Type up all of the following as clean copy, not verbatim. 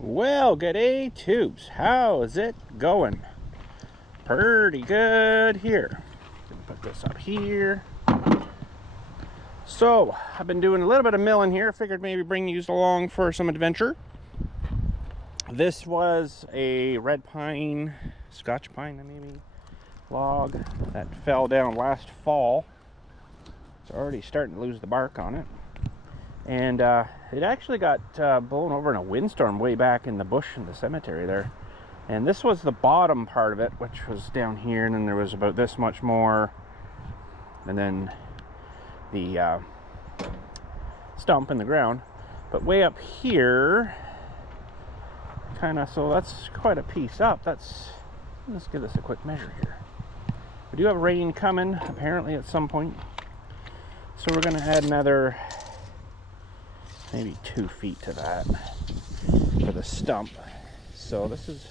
Well, g'day tubes. How is it going? Pretty good here. Gonna put this up here. So, I've been doing a little bit of milling here. Figured maybe bring you along for some adventure. This was a red pine, Scotch pine maybe, log that fell down last fall. It's already starting to lose the bark on it. And it actually got blown over in a windstorm way back in the bush in the cemetery there. And this was the bottom part of it, which was down here, and then there was about this much more. And then the stump in the ground. But way up here, kind of, so that's quite a piece up. Let's give this a quick measure here. We do have rain coming, apparently, at some point. So we're going to add another maybe 2 feet to that for the stump. So this is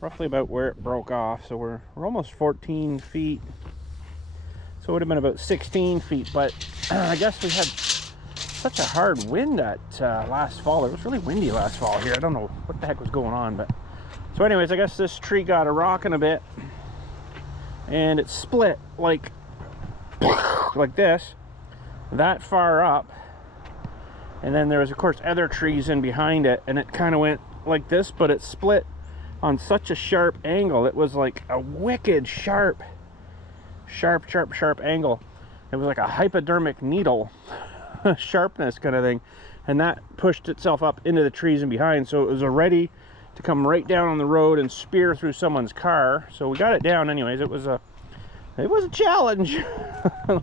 roughly about where it broke off. So we're almost 14 feet. So it would have been about 16 feet. But I guess we had such a hard wind at last fall. It was really windy last fall here. I don't know what the heck was going on. But so anyways, I guess this tree got a rocking a bit. And it split like this, that far up. And then there was, of course, other trees in behind it, and it kind of went like this, but it split on such a sharp angle. It was like a wicked sharp angle. It was like a hypodermic needle sharpness kind of thing, and that pushed itself up into the trees in behind, so it was ready to come right down on the road and spear through someone's car. So we got it down anyways. It was a challenge.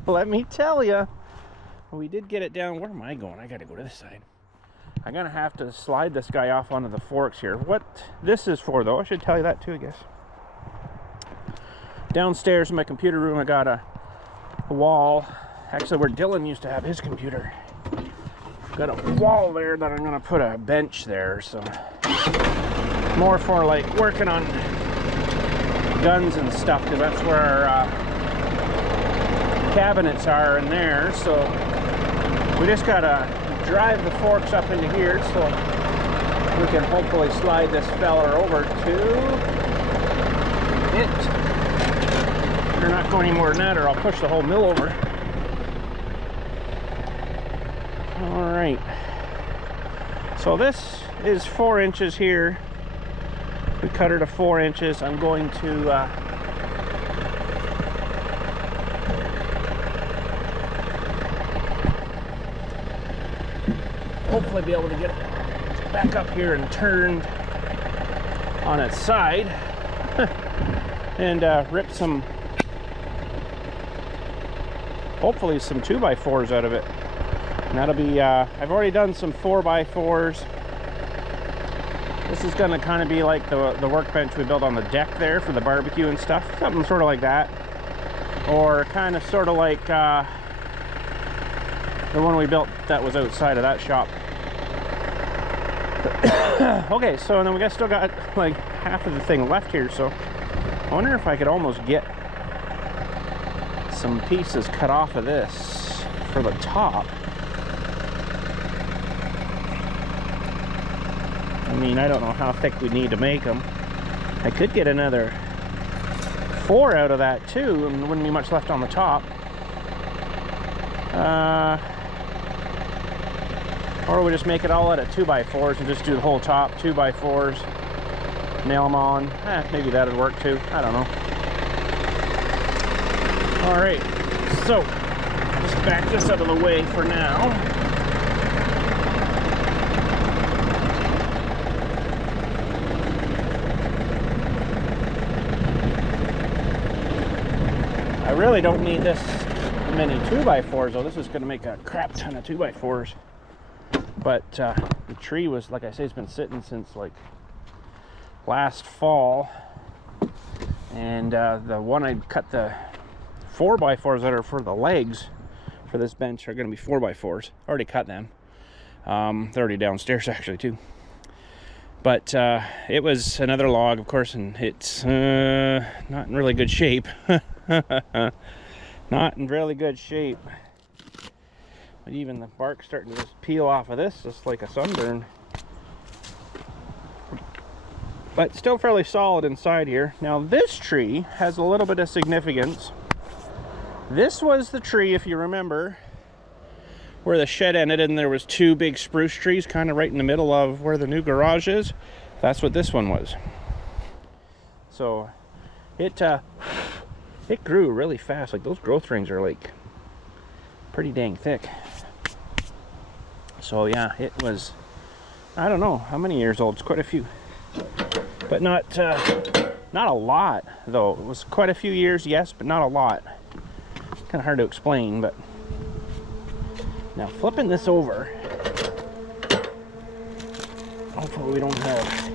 Let me tell you. We did get it down. Where am I going? I gotta go to this side. I'm gonna have to slide this guy off onto the forks here. What this is for, though, I should tell you that too, I guess. Downstairs in my computer room, I got a wall, actually where Dylan used to have his computer. Got a wall there that I'm gonna put a bench there, so more for like working on guns and stuff, because that's where our cabinets are in there. So we just gotta drive the forks up into here so we can hopefully slide this feller over to it. We're not going any more than that, or I'll push the whole mill over. All right. So this is 4 inches here. We cut her to 4 inches. I'm going to hopefully be able to get it back up here and turned on its side and rip some, hopefully some 2x4s out of it. And that'll be, I've already done some 4x4s. This is going to kind of be like the workbench we built on the deck there for the barbecue and stuff. Something sort of like that. Or kind of sort of like the one we built that was outside of that shop. Okay, so then we still got like half of the thing left here, so I wonder if I could almost get some pieces cut off of this for the top. I mean, I don't know how thick we need to make them. I could get another 4 out of that too, and there wouldn't be much left on the top. Or we just make it all out of 2x4s and just do the whole top 2x4s, nail them on. Maybe that would work too. I don't know. All right, so just back this out of the way for now. I really don't need this many 2x4s though. This is going to make a crap ton of 2x4s. But the tree was, like I say, it's been sitting since like last fall. And the one I cut the 4x4s that are for the legs for this bench are going to be 4x4s. Already cut them. They're already downstairs actually too. But it was another log, of course, and it's not in really good shape. Not in really good shape. But even the bark starting to just peel off of this, just like a sunburn. but still fairly solid inside here. Now this tree has a little bit of significance. This was the tree, if you remember, where the shed ended and there was two big spruce trees kind of right in the middle of where the new garage is. That's what this one was. So it grew really fast. Like, those growth rings are like pretty dang thick. So yeah, it was, I don't know how many years old. It's quite a few, but not a lot though. It was quite a few years, yes, but not a lot. Kind of hard to explain. But now flipping this over, hopefully we don't have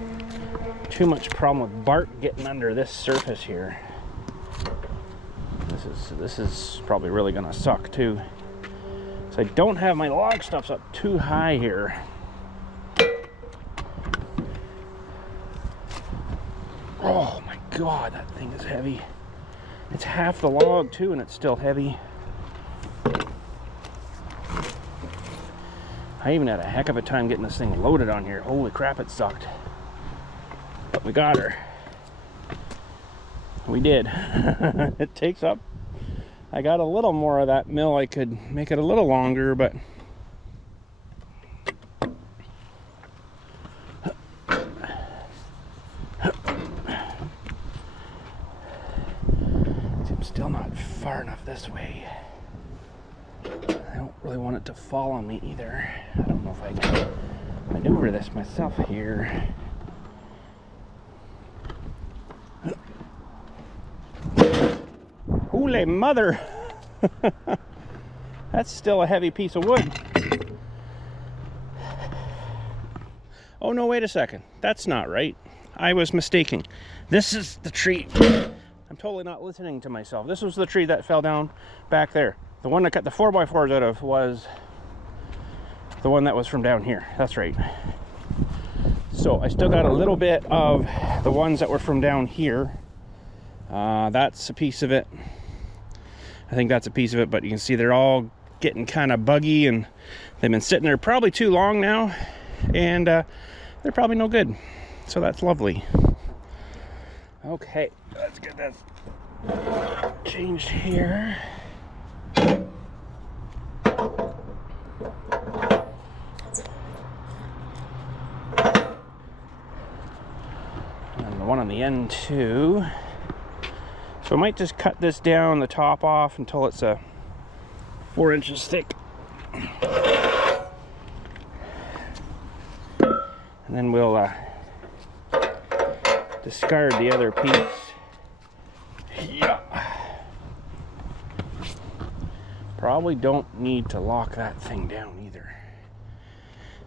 too much problem with bark getting under this surface here. This is probably really gonna suck too. So I don't have my log stuffs up too high here. Oh my God, that thing is heavy. It's half the log too, and it's still heavy. I even had a heck of a time getting this thing loaded on here. Holy crap, it sucked. But we got her. We did. It takes up. I got a little more of that mill. I could make it a little longer, but I'm still not far enough this way. I don't really want it to fall on me either. I don't know if I can maneuver this myself here. Holy mother! That's still a heavy piece of wood. Oh no, wait a second. That's not right. I was mistaken. This is the tree. I'm totally not listening to myself. This was the tree that fell down back there. The one that cut the 4x4s out of was the one that was from down here. That's right. So I still got a little bit of the ones that were from down here. That's a piece of it. I think that's a piece of it, but you can see they're all getting kind of buggy, and they've been sitting there probably too long now, and they're probably no good. So that's lovely. Okay, let's get this changed here. And the one on the end too. So I might just cut this down, the top off, until it's 4 inches thick. And then we'll discard the other piece. Yeah. Probably don't need to lock that thing down either.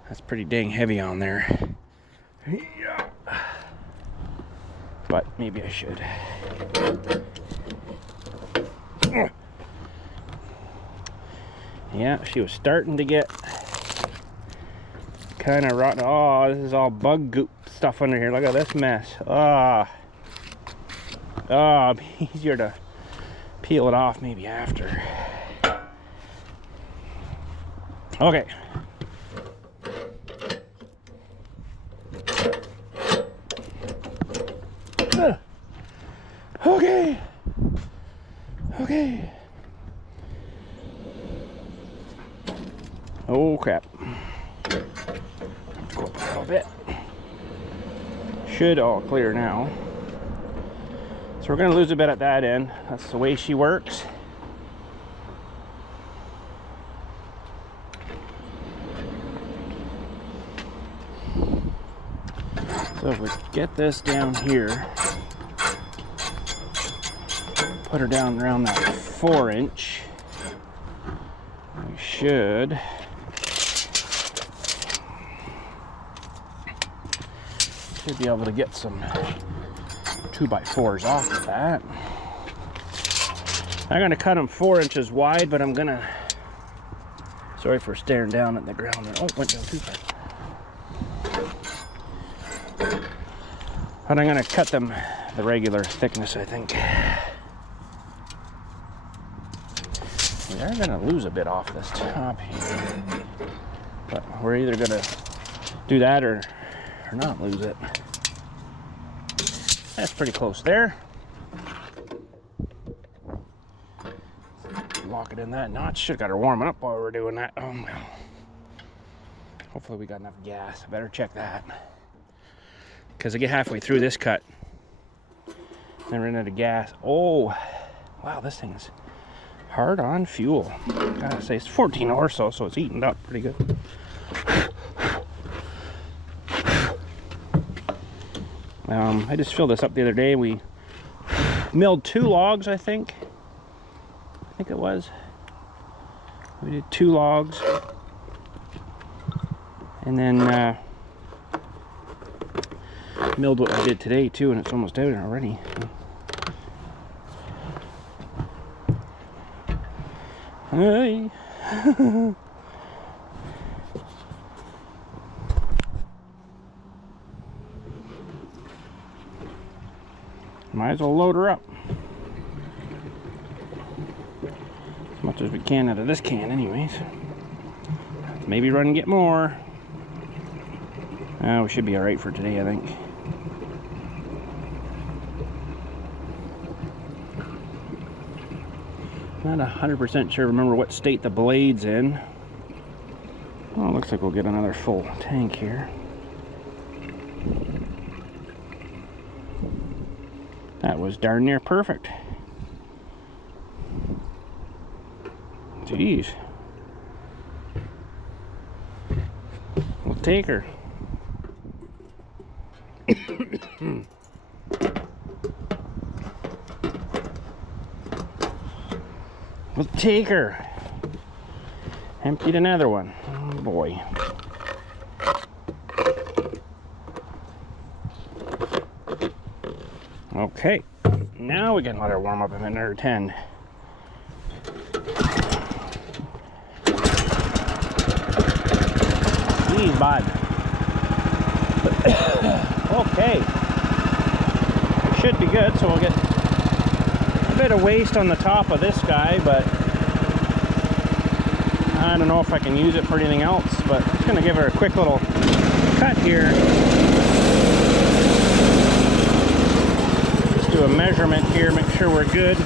That's pretty dang heavy on there. Yeah. But maybe I should. Yeah, she was starting to get kind of rotten. Oh, this is all bug goop stuff under here. Look at this mess. Oh, it'd be easier to peel it off maybe after. Okay. Okay. Okay. Oh crap. Go up a little bit. Should all clear now. So we're going to lose a bit at that end. That's the way she works. So if we get this down here, put her down around that 4-inch, we should be able to get some 2x4s off of that. I'm going to cut them 4 inches wide, but I'm going to, sorry for staring down at the ground. Oh, went down too far. But I'm going to cut them the regular thickness, I think. We are going to lose a bit off this top here. But we're either going to do that or not lose it. That's pretty close there. Lock it in that notch. Should have got her warming up while we were doing that. Oh well. Hopefully we got enough gas. I better check that. Because I get halfway through this cut, I ran out of gas. Oh, wow, this thing's hard on fuel. Gotta say, it's 14 or so it's eaten up pretty good. I just filled this up the other day. We milled 2 logs, I think it was. We did 2 logs, and then milled what I did today too, and it's almost out already. Hey. Might as well load her up as much as we can out of this can anyways. Maybe run and get more. We should be alright for today, I think. Not 100% sure, remember what state the blade's in. Oh, looks like we'll get another full tank here. That was darn near perfect. Jeez. We'll take her. We'll take her. Emptied another one. Oh boy. Okay, now we can let her warm up a minute or 10. Jeez, bud. Okay. It should be good, so we'll get a bit of waste on the top of this guy, but I don't know if I can use it for anything else, but I'm just going to give her a quick little cut here. Just do a measurement here, make sure we're good.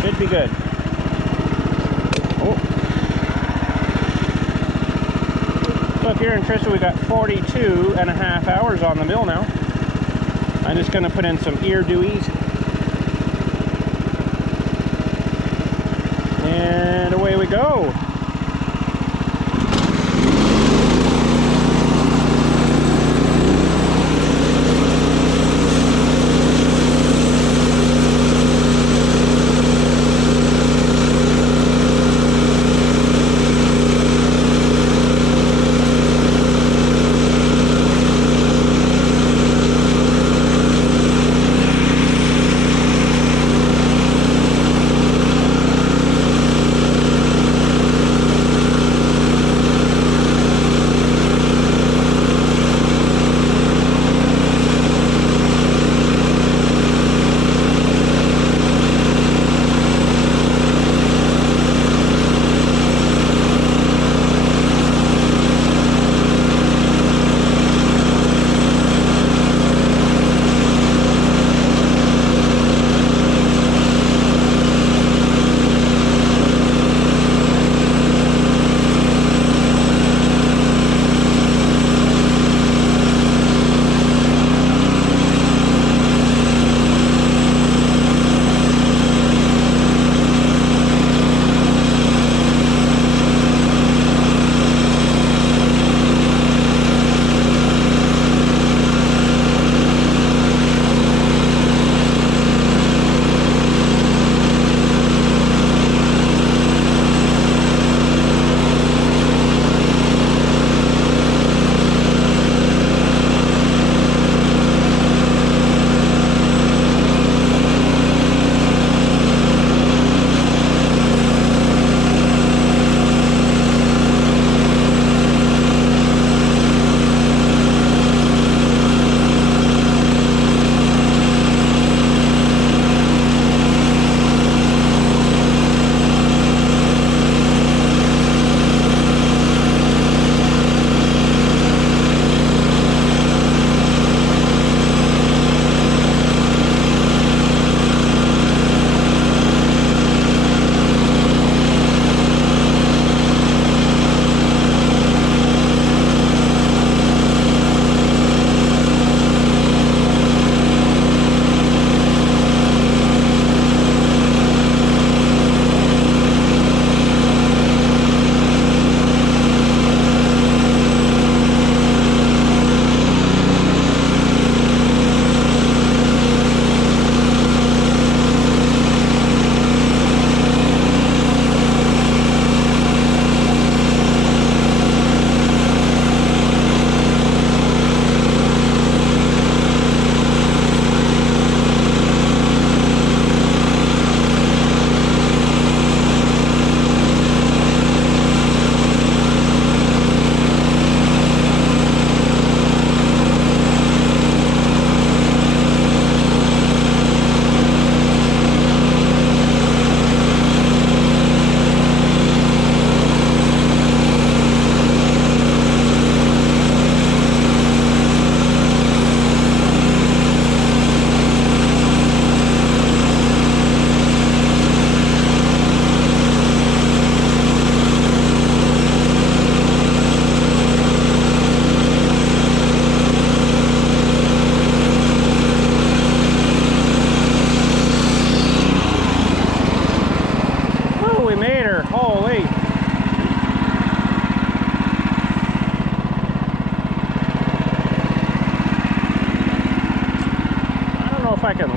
Should be good. Oh. So if you're interested, we got 42.5 hours on the mill now. I'm just going to put in some ear dewies. And away we go.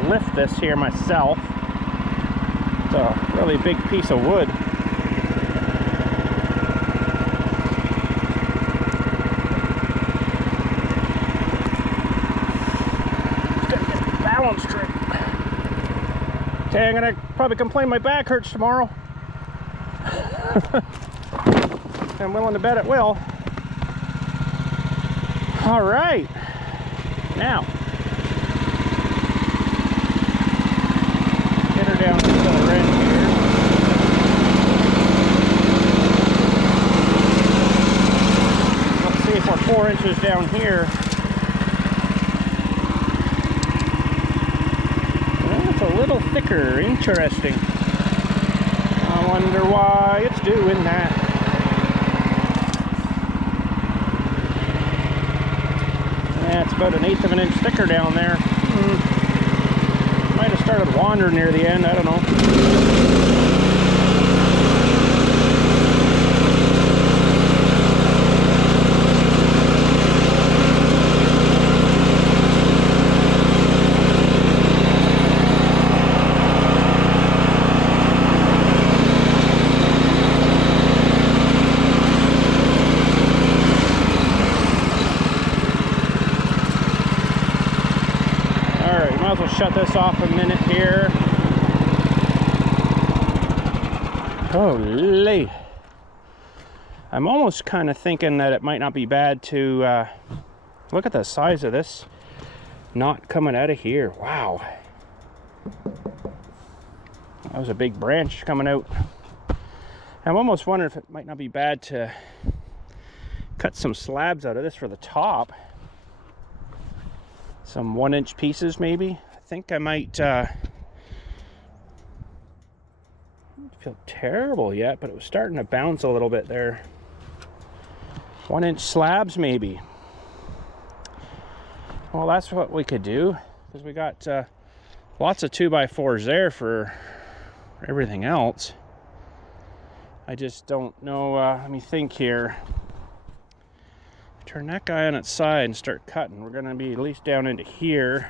lift this here myself. It's a really big piece of wood. Balance trick. Okay, I'm gonna probably complain my back hurts tomorrow. I'm willing to bet it will. All right, now get her down to the other end here. Let's see if we're 4 inches down here. A little thicker. Interesting. I wonder why it's doing that. Yeah, it's about 1/8 of an inch thicker down there. Might have started wandering near the end. I don't know. Might as well shut this off a minute here. Holy. I'm almost kind of thinking that it might not be bad to look at the size of this knot coming out of here. Wow. That was a big branch coming out. I'm almost wondering if it might not be bad to cut some slabs out of this for the top. Some 1-inch pieces maybe. I think I might feel terrible yet, but it was starting to bounce a little bit there. 1-inch slabs maybe. Well, that's what we could do, because we got lots of 2x4s there for everything else. I just don't know. Let me think here. Turn that guy on its side and start cutting. We're going to be at least down into here.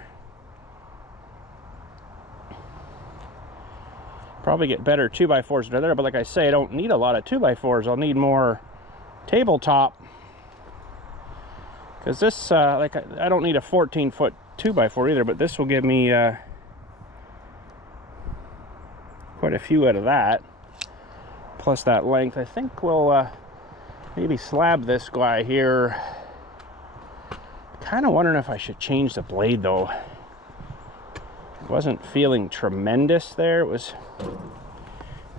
Probably get better 2x4s there, but like I say, I don't need a lot of 2x4s. I'll need more tabletop. Because this, I don't need a 14-foot 2x4 either, but this will give me quite a few out of that. Plus that length. I think we'll maybe slab this guy here. Kind of wondering if I should change the blade though. Wasn't feeling tremendous there. It was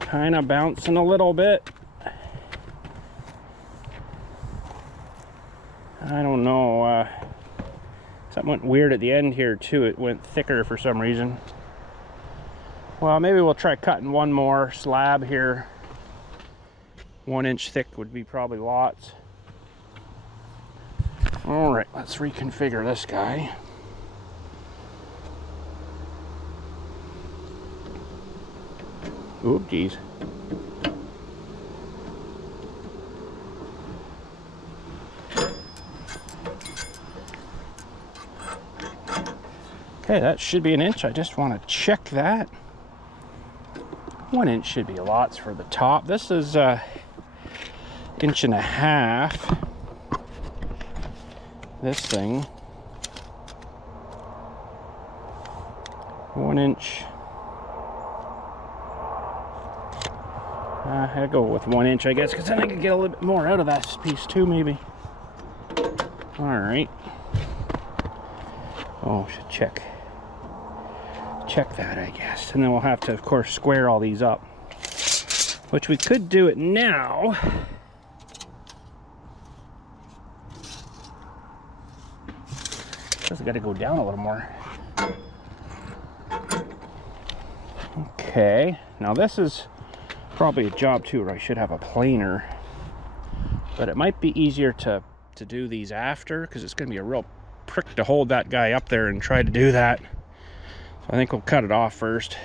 kind of bouncing a little bit. I don't know. Something went weird at the end here too. It went thicker for some reason. Well, maybe we'll try cutting one more slab here. 1 inch thick would be probably lots. All right, let's reconfigure this guy. Oop, geez. Okay, that should be 1 inch. I just want to check that. 1 inch should be lots for the top. This is 1.5 inches. This thing. 1 inch. I'll go with 1 inch, I guess, because then I can get a little bit more out of that piece too, maybe. All right. Oh, should check that, I guess. And then we'll have to, of course, square all these up, which we could do it now. Just got to go down a little more. Okay, now this is probably a job too where I should have a planer, but it might be easier to do these after, because it's going to be a real prick to hold that guy up there and try to do that. So I think we'll cut it off first.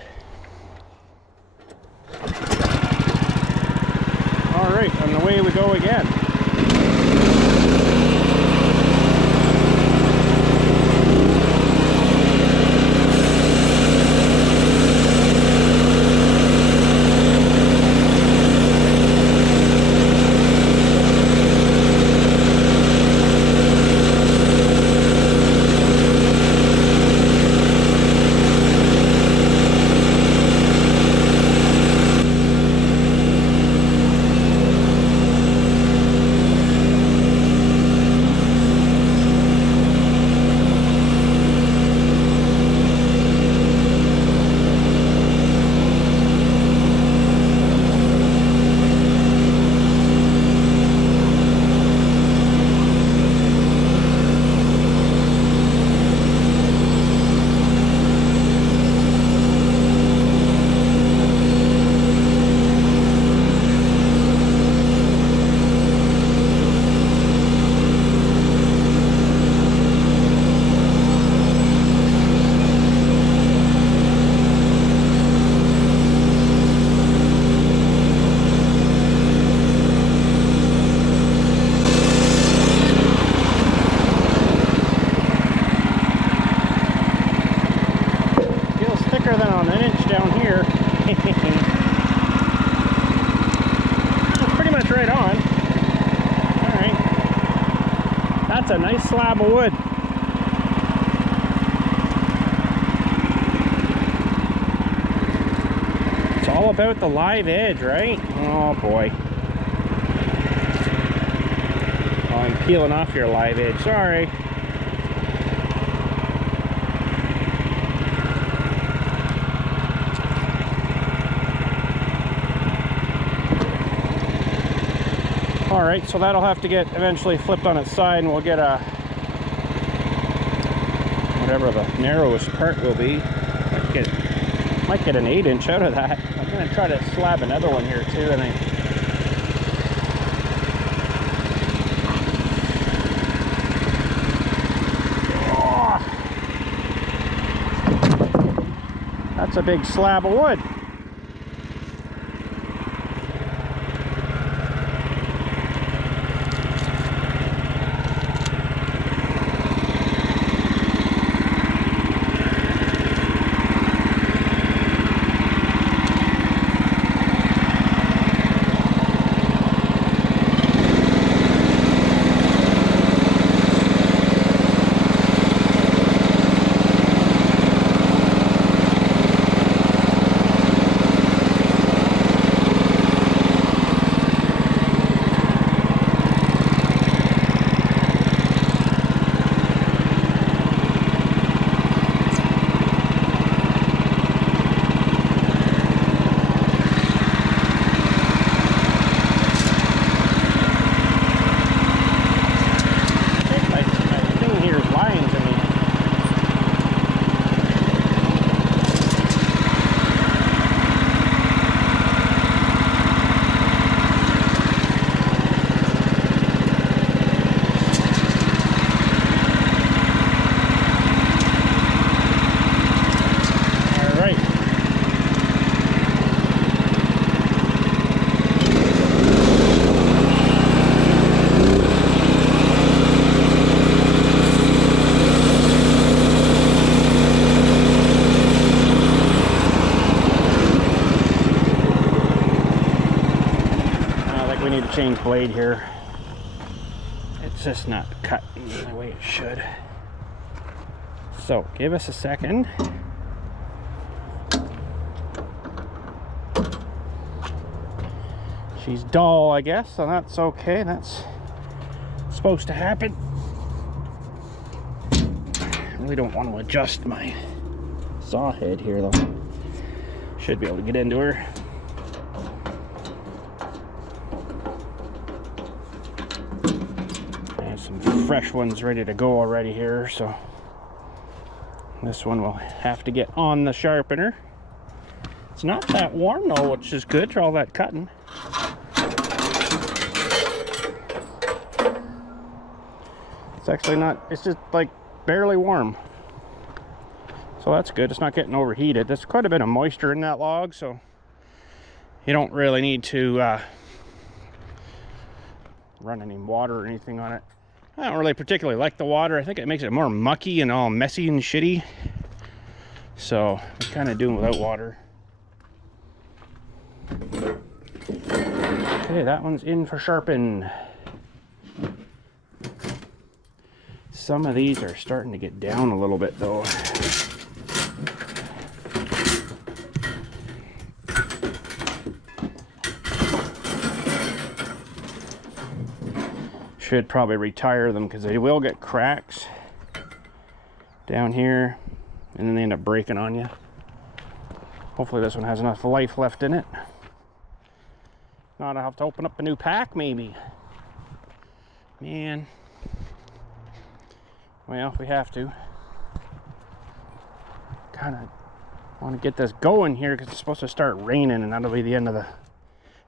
All right, and away we go again. a nice slab of wood. It's all about the live edge, right? Oh boy. Oh, I'm peeling off your live edge, sorry. Alright, so that'll have to get eventually flipped on its side, and we'll get a, whatever the narrowest part will be. Might get an 8-inch out of that. I'm going to try to slab another one here too, and that's a big slab of wood. Change blade here. It's just not cut the way it should. So give us a second. She's dull, I guess, so that's okay. That's supposed to happen. I really don't want to adjust my saw head here though. Should be able to get into her. Fresh ones ready to go already here, so this one will have to get on the sharpener. It's not that warm though, which is good for all that cutting. It's actually not, it's just like barely warm, so that's good. It's not getting overheated. There's quite a bit of moisture in that log, so you don't really need to run any water or anything on it. I don't really particularly like the water. I think it makes it more mucky and all messy and shitty. So I'm kind of doing without water. Okay, that one's in for sharpen. Some of these are starting to get down a little bit though. Should probably retire them because they will get cracks down here and then they end up breaking on you. Hopefully this one has enough life left in it. Not, I'll have to open up a new pack maybe. Man. Well, if we have to. Kind of want to get this going here because it's supposed to start raining, and that'll be the end of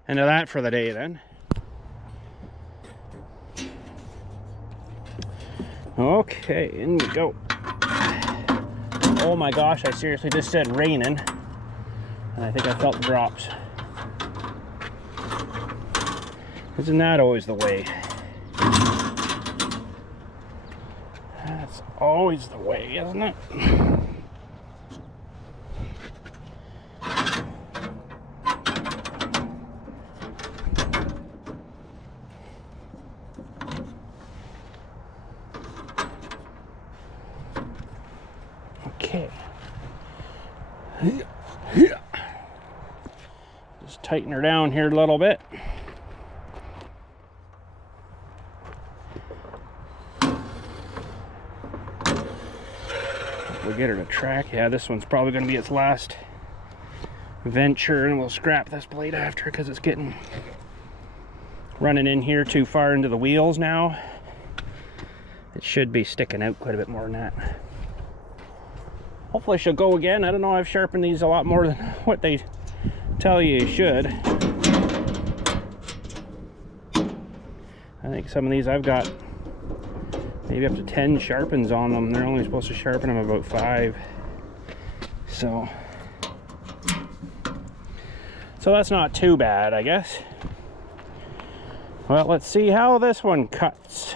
that for the day then. Okay, in we go. Oh my gosh, I seriously just said raining, and I think I felt drops. Isn't that always the way? That's always the way, isn't it? tighten her down here a little bit. We'll get her to track. Yeah, this one's probably going to be its last venture, and we'll scrap this blade after because it's getting running in here too far into the wheels now. It should be sticking out quite a bit more than that. Hopefully she'll go again. I don't know, I've sharpened these a lot more than what they tell you should. I think some of these I've got maybe up to 10 sharpens on them. They're only supposed to sharpen them about 5. So that's not too bad, I guess. Well, let's see how this one cuts.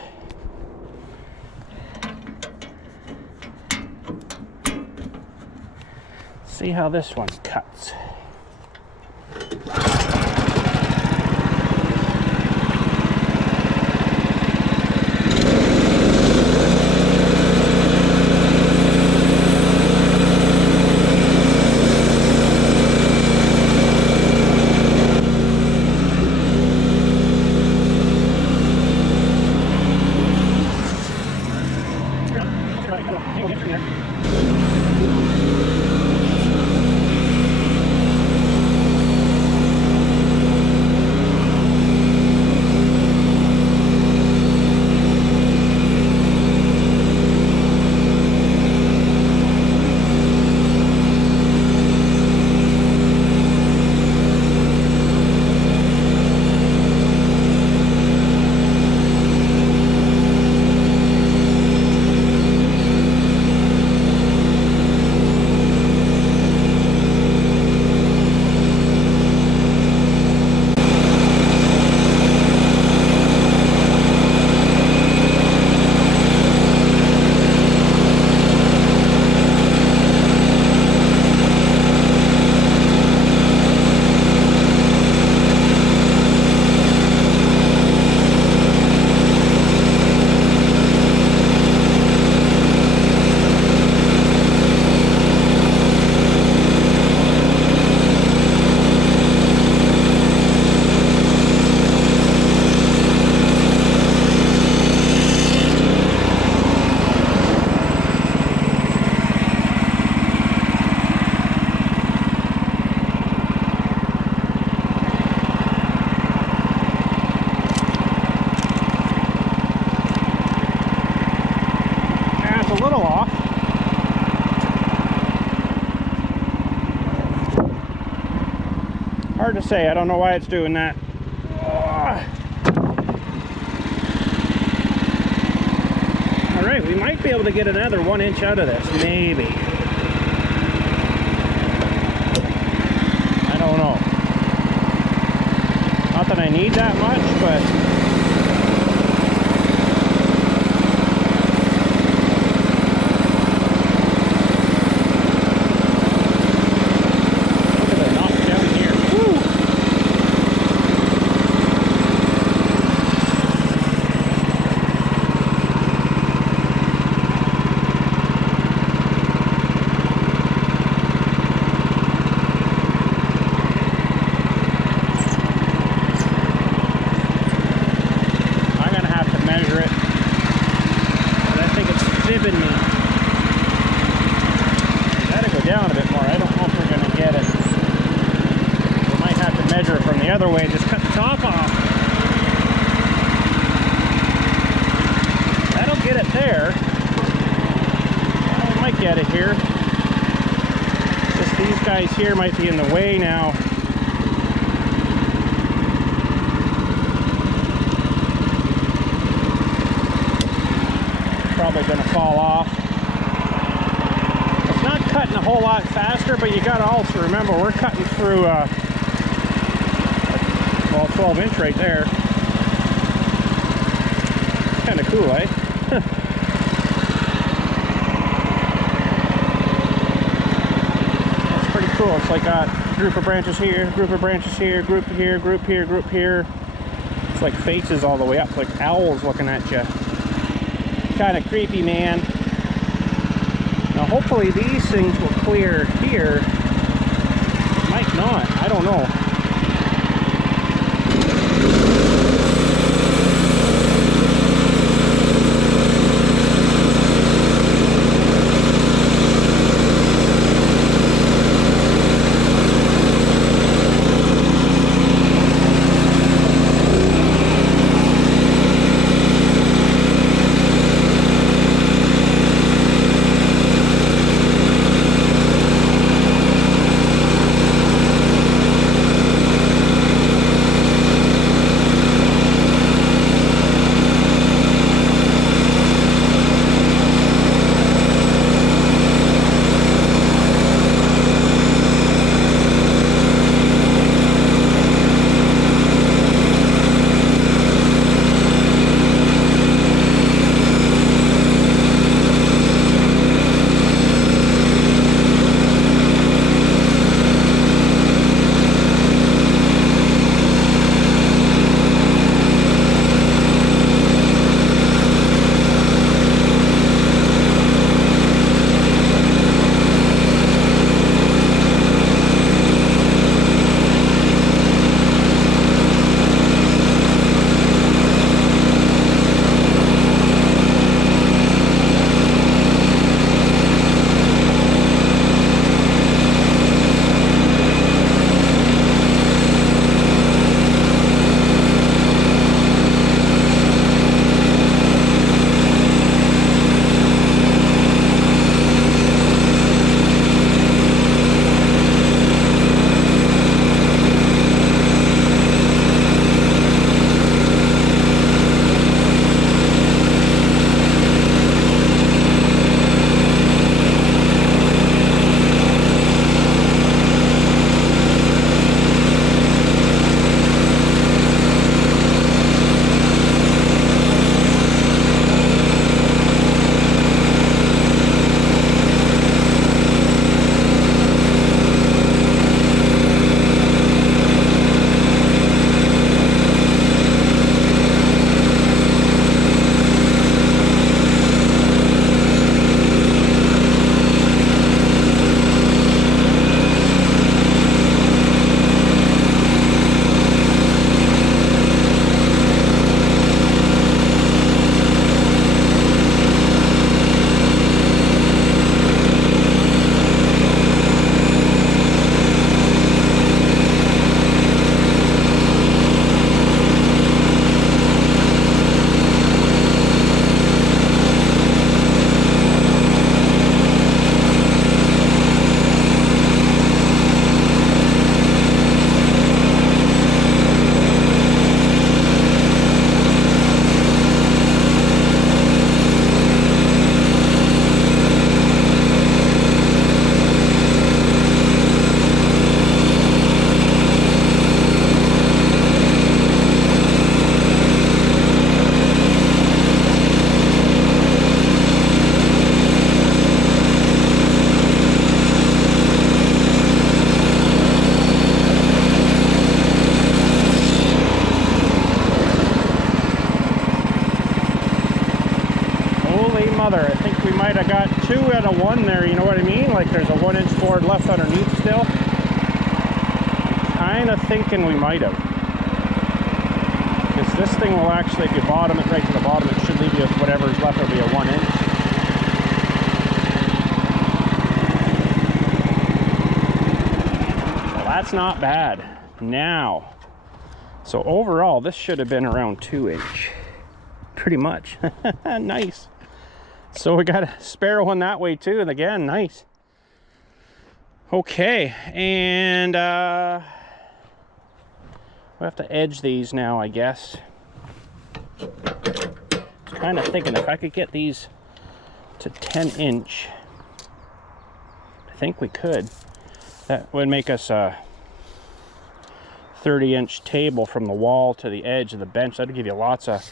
See how this one cuts. Hard to say. I don't know why it's doing that. All right, we might be able to get another 1 inch out of this, maybe. I don't know. Not that I need that much, but other way, just cut the top off. That'll get it there. I might get it here. Just these guys here might be in the way now. Probably gonna fall off. It's not cutting a whole lot faster, but you gotta also remember we're cutting through well, 12 inch right there. Kind of cool, eh? That's pretty cool. It's like a group of branches here, group of branches here, group here, group here, group here. It's like faces all the way up. It's like owls looking at you. Kind of creepy, man. Now hopefully these things will clear here. Might not. I don't know. another. I think we might have got 2 and a 1 there, you know what I mean? Like there's a 1-inch board left underneath still. Kind of thinking we might have. Because this thing will actually, if you bottom it right to the bottom, it should leave you with whatever's left. It'll be a 1-inch. Well, that's not bad. Now, so overall, this should have been around 2-inch. Pretty much. Nice. So we got a spare one that way too, and again, nice. Okay, and we have to edge these now, I guess. Kind of thinking if I could get these to 10-inch, I think we could. That would make us a 30-inch table from the wall to the edge of the bench. That'd give you lots of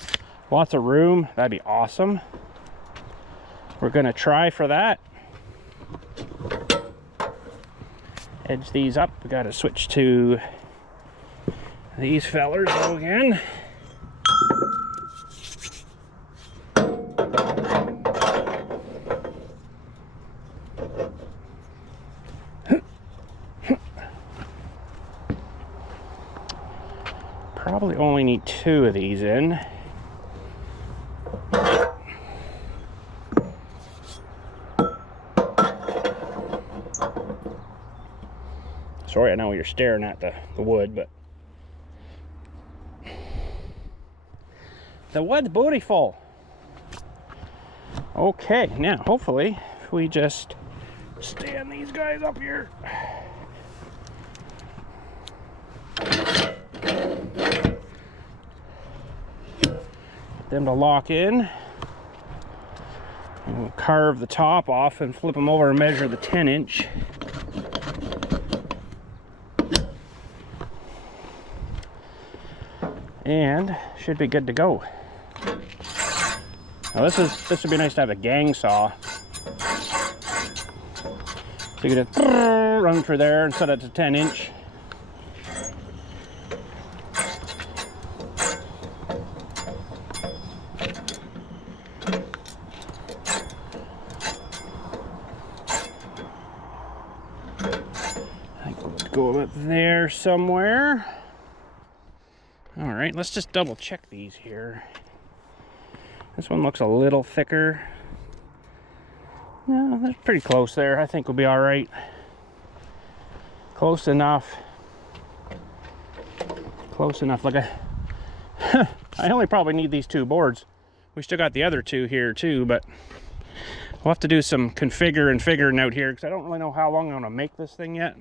room. That'd be awesome. We're gonna try for that. Edge these up. We gotta switch to these fellers again. Probably only need 2 of these in. Sorry, I know you're staring at the wood, but the wood's beautiful. Okay, now hopefully if we just stand these guys up here. Get them to lock in. And we'll carve the top off and flip them over and measure the 10-inch. And should be good to go. Now this would be nice to have a gang saw. So you could just run through there and set it to 10-inch. I think we'll go up there somewhere. All right, let's just double check these here. This one looks a little thicker. No, that's pretty close there. I think we'll be all right. Close enough. Close enough. Like I only probably need these 2 boards. We still got the other 2 here too, but we'll have to do some configure and figuring out here because I don't really know how long I'm gonna make this thing yet.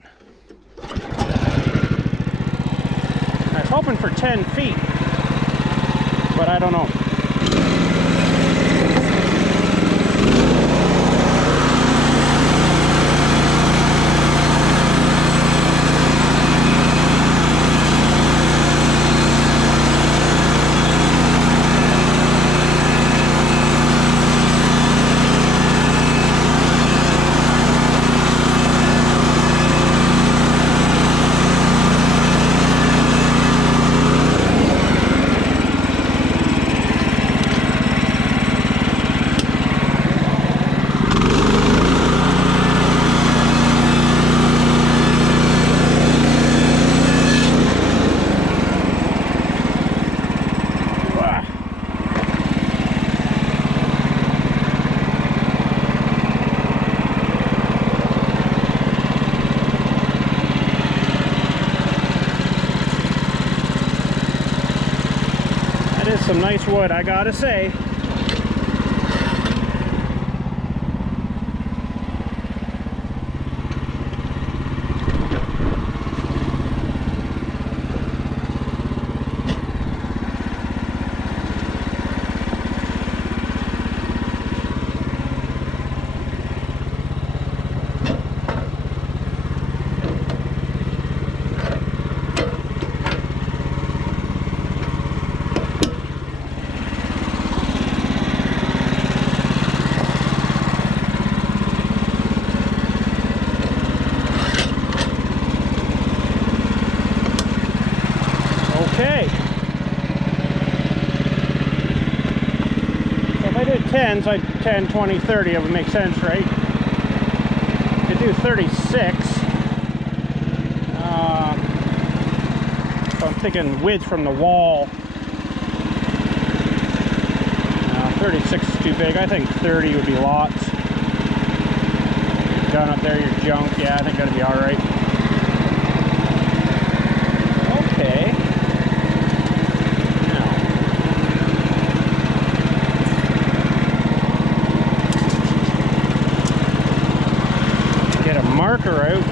I was hoping for 10 feet, but I don't know. Some nice wood, I gotta say. If I did 10, so 10, 20, 30, it would make sense, right? To do 36, so I'm thinking width from the wall. 36 is too big. I think 30 would be lots. Down up there, your junk. Yeah, I think that'd be all right. Okay. Now, get a marker out.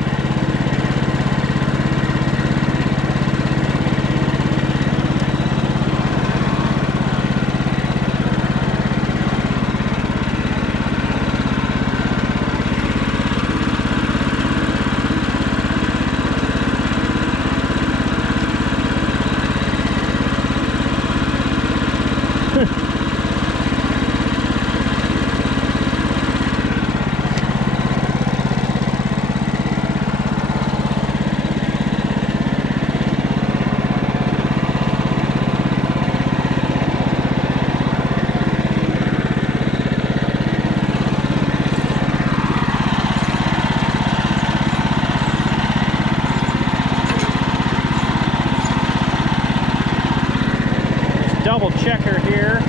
Double checker here.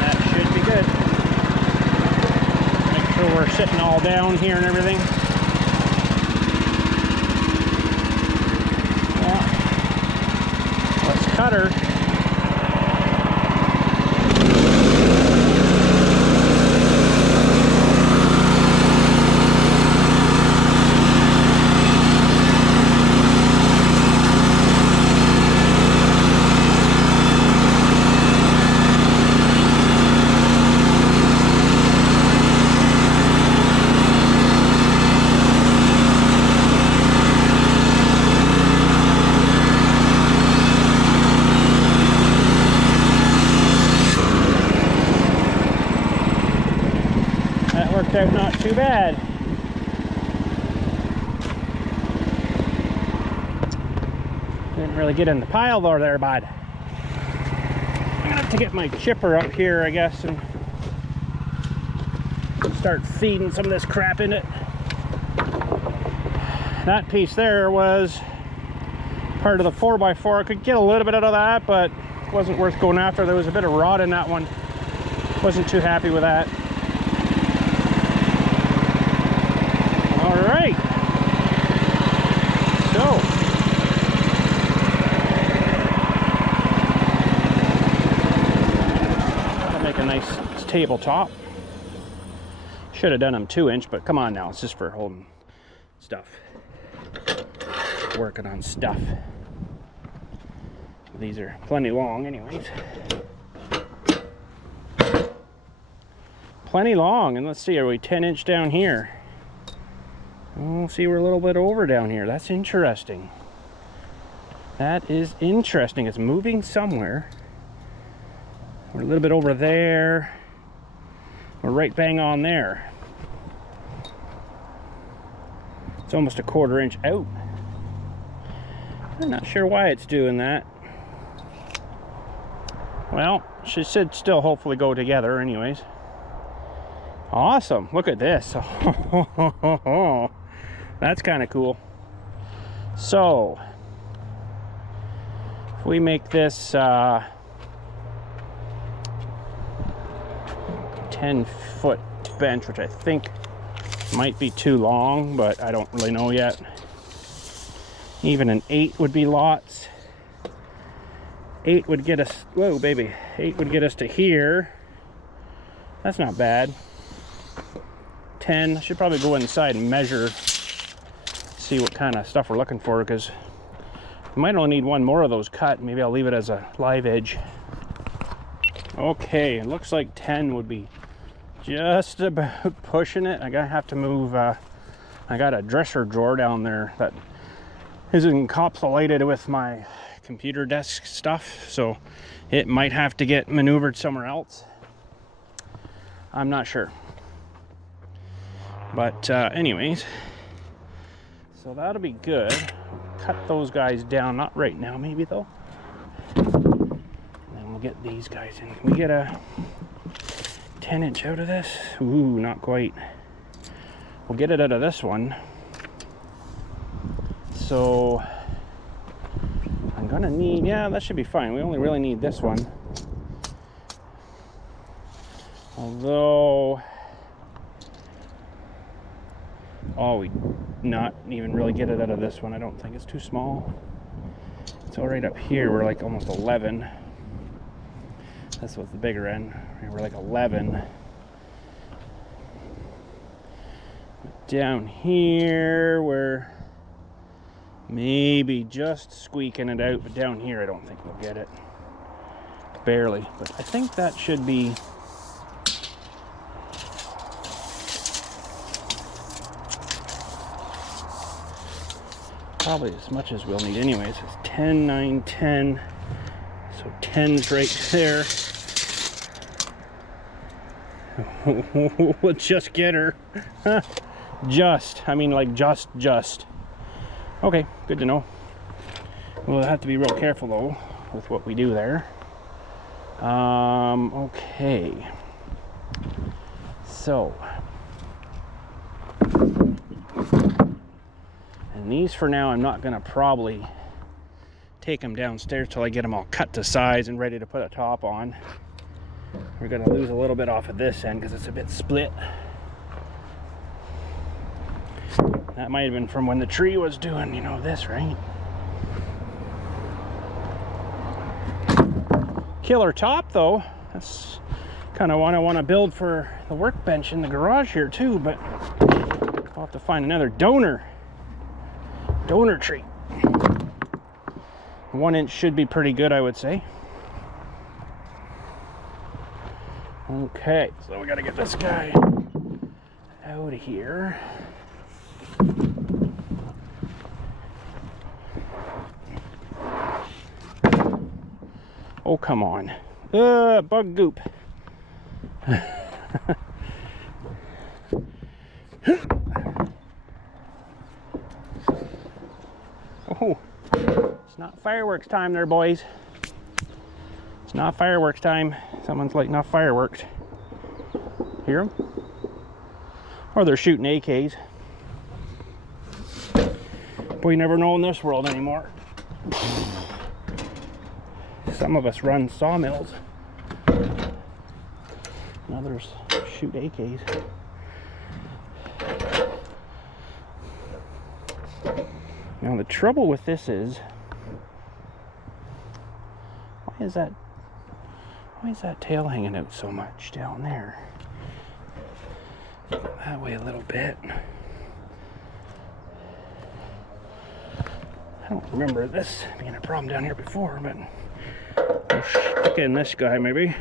That should be good. Make sure we're sitting all down here and everything. Yeah. Let's cut her. Worked out not too bad. Didn't really get in the pile though there, bud. I'm gonna have to get my chipper up here, I guess, and start feeding some of this crap in it. That piece there was part of the 4x4. I could get a little bit out of that, but it wasn't worth going after. There was a bit of rot in that one. Wasn't too happy with that. Alright, so that'll make a nice tabletop. Should have done them 2-inch, but come on now, it's just for holding stuff. Working on stuff. These are plenty long anyways. Plenty long, and let's see, are we 10-inch down here? Oh, see, we're a little bit over down here. That's interesting. That is interesting. It's moving somewhere. We're a little bit over there. We're right bang on there. It's almost a 1/4 inch out. I'm not sure why it's doing that. Well, she should still hopefully go together anyways. Awesome. Look at this. That's kind of cool. So, if we make this 10-foot bench, which I think might be too long, but I don't really know yet. Even an 8 would be lots. 8 would get us, whoa baby, 8 would get us to here. That's not bad. 10, I should probably go inside and measure, see what kind of stuff we're looking for, because we might only need one more of those cut. Maybe I'll leave it as a live edge. Okay, it looks like 10 would be just about pushing it. I gotta have to move, I got a dresser drawer down there that isn't encapsulated with my computer desk stuff, so it might have to get maneuvered somewhere else. I'm not sure. But anyways, so that'll be good. cut those guys down. Not right now, maybe though. And then we'll get these guys in. Can we get a 10-inch out of this? Ooh, not quite. We'll get it out of this one. So I'm gonna need, yeah, that should be fine. We only really need this one. Although, oh, we not even really get it out of this one. I don't think it's too small. It's all right up here. We're like almost 11. That's what's the bigger end. We're like 11. Down here, we're maybe just squeaking it out, but down here, I don't think we'll get it. Barely, but I think that should be probably as much as we'll need anyways. It's 10, 9, 10. So 10's right there. We'll just get her. Just. I mean, like, just. Okay, good to know. We'll have to be real careful, though, with what we do there. Okay. So. And these, for now, I'm not going to probably take them downstairs till I get them all cut to size and ready to put a top on. We're going to lose a little bit off of this end because it's a bit split. That might have been from when the tree was doing, you know, this, right? Killer top, though. That's kind of what I want to build for the workbench in the garage here, too. But I'll have to find another donor tree. 1 inch should be pretty good, I would say. Okay, so we got to get this guy out of here. Oh, come on. Bug goop. Oh, it's not fireworks time there, boys. It's not fireworks time. Someone's lighting off fireworks. Hear them? Or they're shooting AKs. Boy, you never know in this world anymore. Some of us run sawmills. And others shoot AKs. Now the trouble with this is, why is that tail hanging out so much down there? That way a little bit. I don't remember this being a problem down here before, but we'll stick in this guy maybe.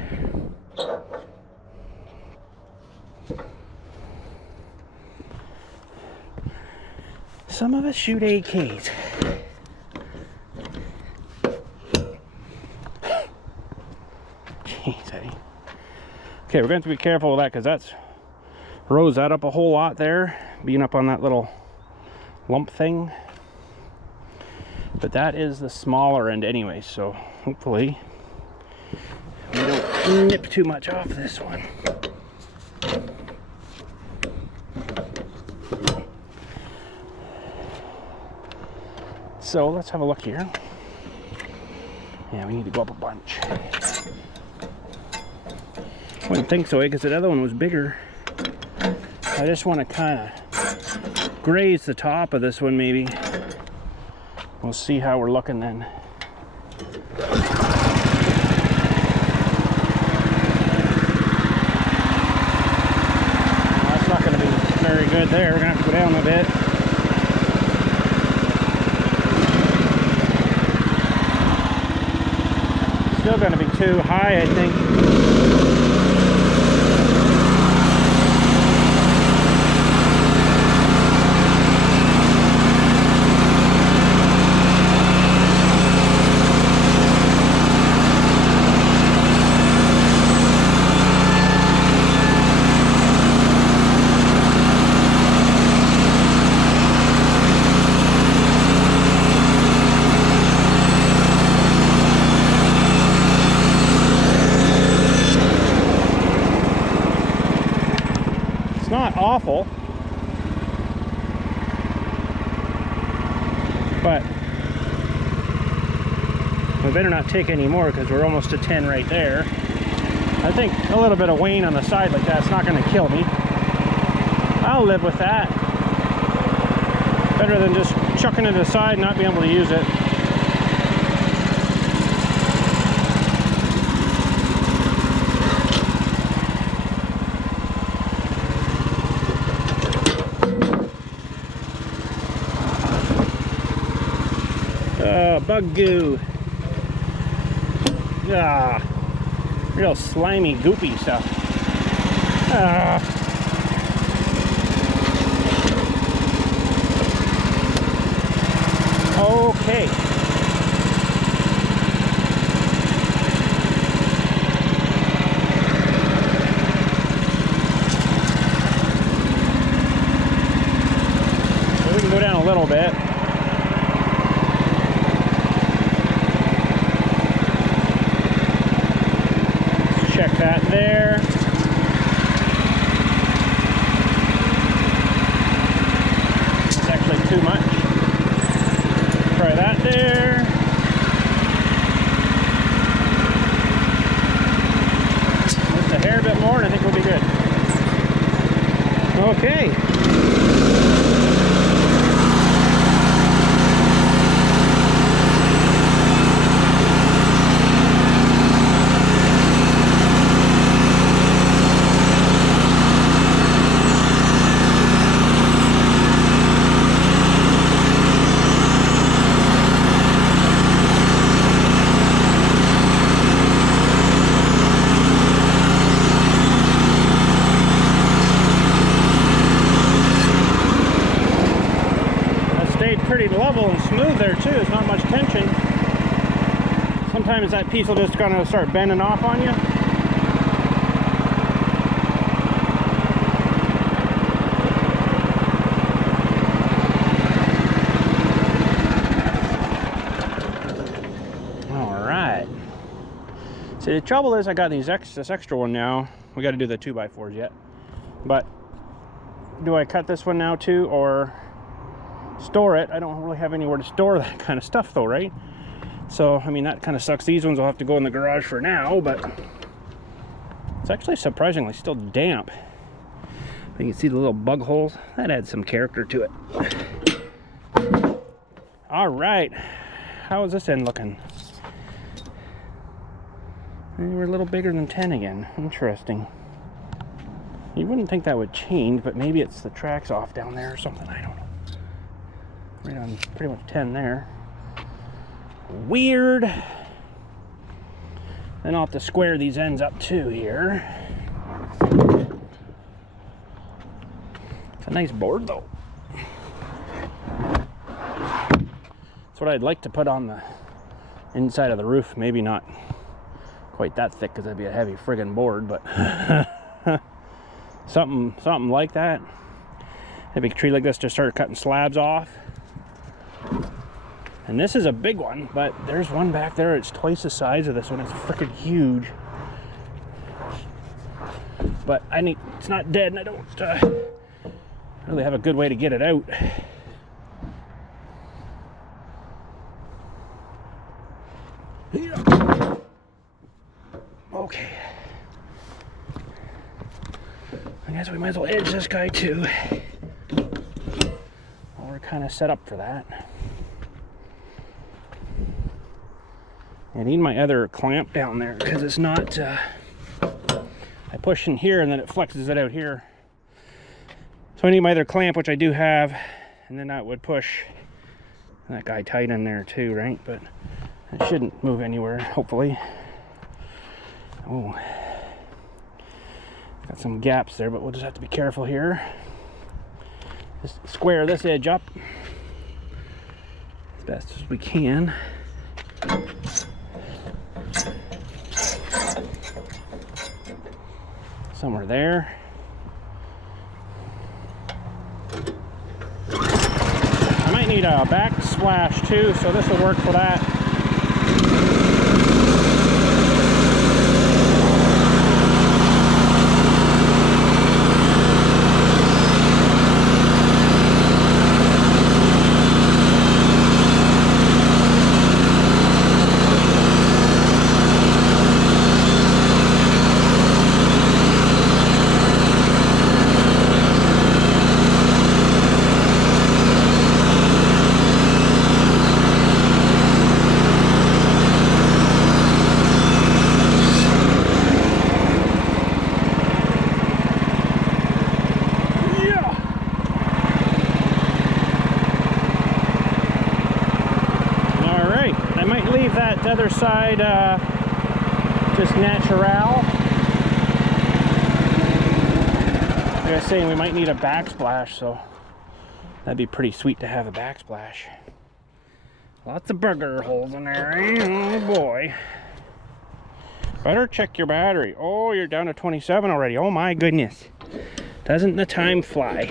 Some of us shoot AKs. Jeez, Eddie. Okay, we're going to have to be careful with that because that's rose that up a whole lot there, being up on that little lump thing. But that is the smaller end anyway, so hopefully we don't nip too much off this one. So let's have a look here. Yeah, we need to go up a bunch. Wouldn't think so, because the other one was bigger. I just want to kind of graze the top of this one maybe. We'll see how we're looking then. Well, that's not going to be very good there. We're going to have to go down a bit. Still going to be too high, I think. awful. But we better not take any more because we're almost to 10 right there. I think a little bit of wane on the side like that's not going to kill me. I'll live with that. Better than just chucking it aside and not being able to use it. Bug goo. Ah, real slimy, goopy stuff. Okay. So we can go down a little bit. Check that there. It's actually too much. Try that there. Just a hair bit more and I think we'll be good. Okay. Pretty level and smooth there too. There's not much tension. Sometimes that piece will just kind of start bending off on you. All right. See, the trouble is I got this extra one now. We got to do the 2x4s yet. But do I cut this one now too, or store it? I don't really have anywhere to store that kind of stuff though, right? So I mean, that kind of sucks. These ones will have to go in the garage for now, but it's actually surprisingly still damp. You can see the little bug holes. That adds some character to it. All right, how is this end looking? We're a little bigger than 10 again. Interesting. You wouldn't think that would change, but maybe it's the tracks off down there or something. I don't know. Right on pretty much 10 there. Weird. Then I'll have to square these ends up too here. It's a nice board though. That's what I'd like to put on the inside of the roof. Maybe not quite that thick because that'd be a heavy friggin' board, but something like that. A big tree like this to start cutting slabs off. And this is a big one, but there's one back there. It's twice the size of this one. It's freaking huge. But it's not dead, and I don't really have a good way to get it out. Okay. I guess we might as well edge this guy too. Well, we're kind of set up for that. I need my other clamp down there because it's not, I push in here and then it flexes it out here. So I need my other clamp, which I do have, and then that would push that guy tight in there too, right? But it shouldn't move anywhere, hopefully. Oh, got some gaps there, but we'll just have to be careful here. Just square this edge up as best as we can. Somewhere there. I might need a backsplash too, so this will work for that. that other side just natural. I was saying we might need a backsplash, so that'd be pretty sweet to have a backsplash. Lots of burger holes in there. Oh boy. Better check your battery. Oh, you're down to 27 already. Oh my goodness. Doesn't the time fly?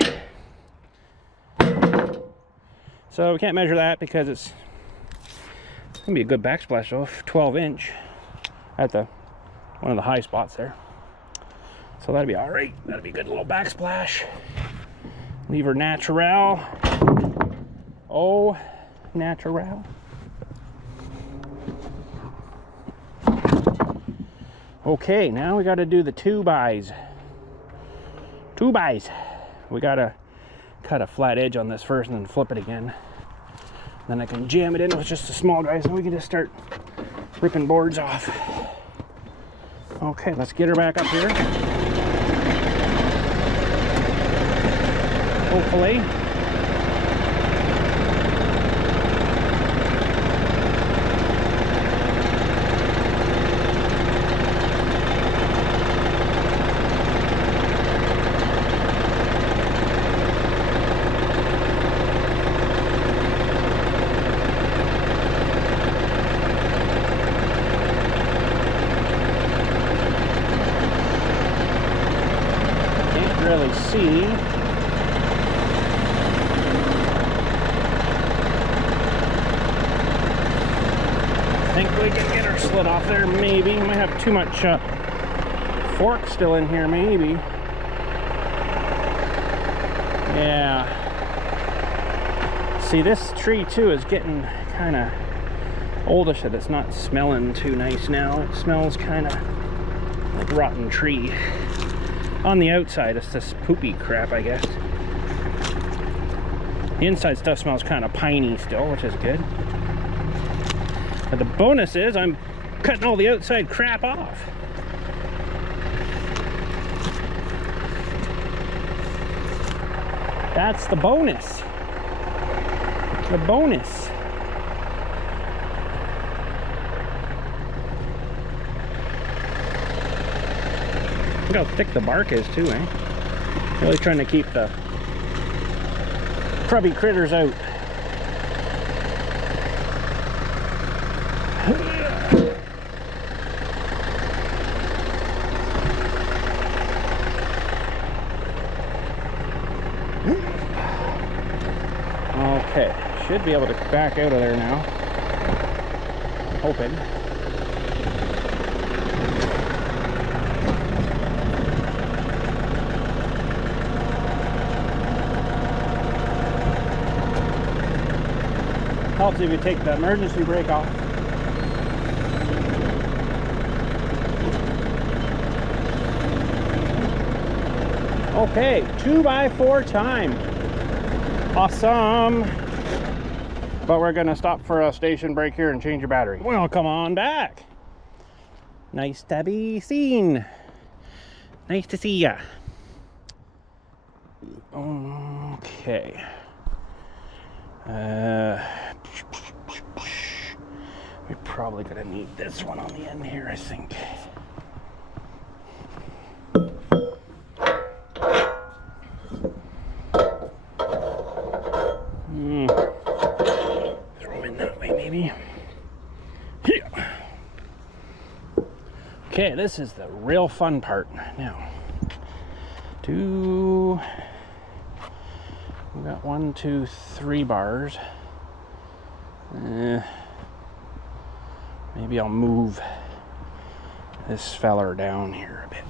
So we can't measure that because it's gonna be a good backsplash though, 12-inch at the one of the high spots there. So that'd be all right. That'd be a good little backsplash. Lever natural. Oh, natural. Okay, now we got to do the 2x. 2x. We got to cut a flat edge on this first and then flip it again. Then I can jam it in with just the small guys and we can just start ripping boards off. Okay, let's get her back up here. Hopefully. Really see. I think we can get her slid off there, maybe. Might have too much fork still in here, maybe. Yeah. See, this tree too is getting kind of oldish that it's not smelling too nice now. It smells kind of like rotten tree. On the outside, it's this poopy crap, I guess. The inside stuff smells kind of piney still, which is good. But the bonus is I'm cutting all the outside crap off. That's the bonus. The bonus. Look how thick the bark is too, eh? Really trying to keep the grubby critters out. Okay, should be able to back out of there now. Hoping. Helps if you take the emergency brake off. Okay, 2x4 time. Awesome. But we're gonna stop for a station break here and change your battery. Well, come on back. Nice to be seen. Nice to see ya. Okay. We're probably gonna need this one on the end here, I think. Throw in that way, maybe. Yeah. Okay, this is the real fun part now. We got 1, 2, 3 bars. Maybe I'll move this feller down here a bit.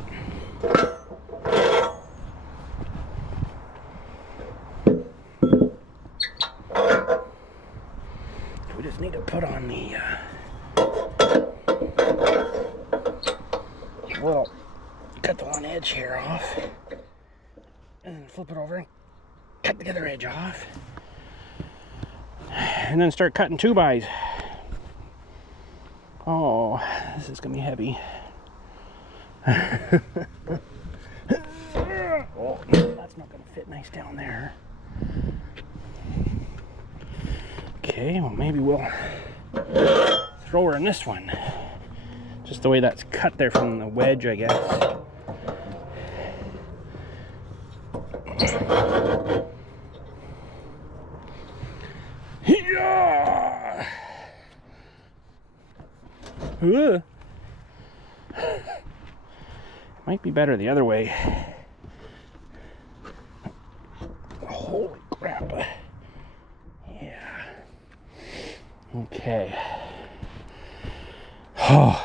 We just need to put on the well, cut the one edge here off and then flip it over and cut the other edge off and then start cutting 2x. Oh, this is gonna be heavy. Oh, that's not gonna fit nice down there. Okay, well maybe we'll throw her in this one. Just the way that's cut there from the wedge, I guess. Yeah. Might be better the other way. Holy crap. Yeah. Okay. Oh.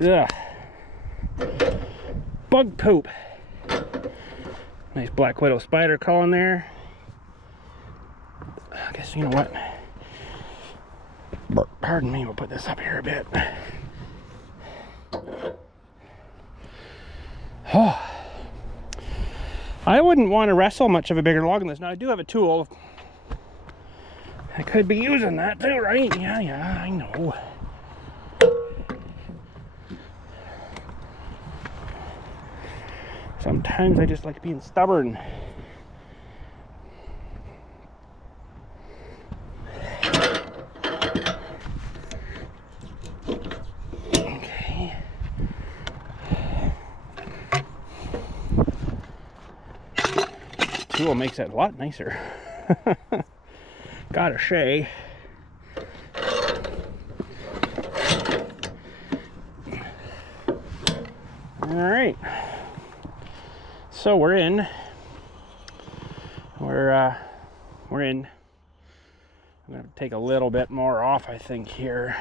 Yeah. Bug poop. Nice black widow spider calling there. I guess, you know what? Pardon me, we'll put this up here a bit. Oh. I wouldn't want to wrestle much of a bigger log than this. Now, I do have a tool. I could be using that too, right? Yeah, I know. Sometimes I just like being stubborn. Okay. Tool makes it a lot nicer. Gotta say. All right. So we're in. We're in. I'm gonna take a little bit more off, I think, here.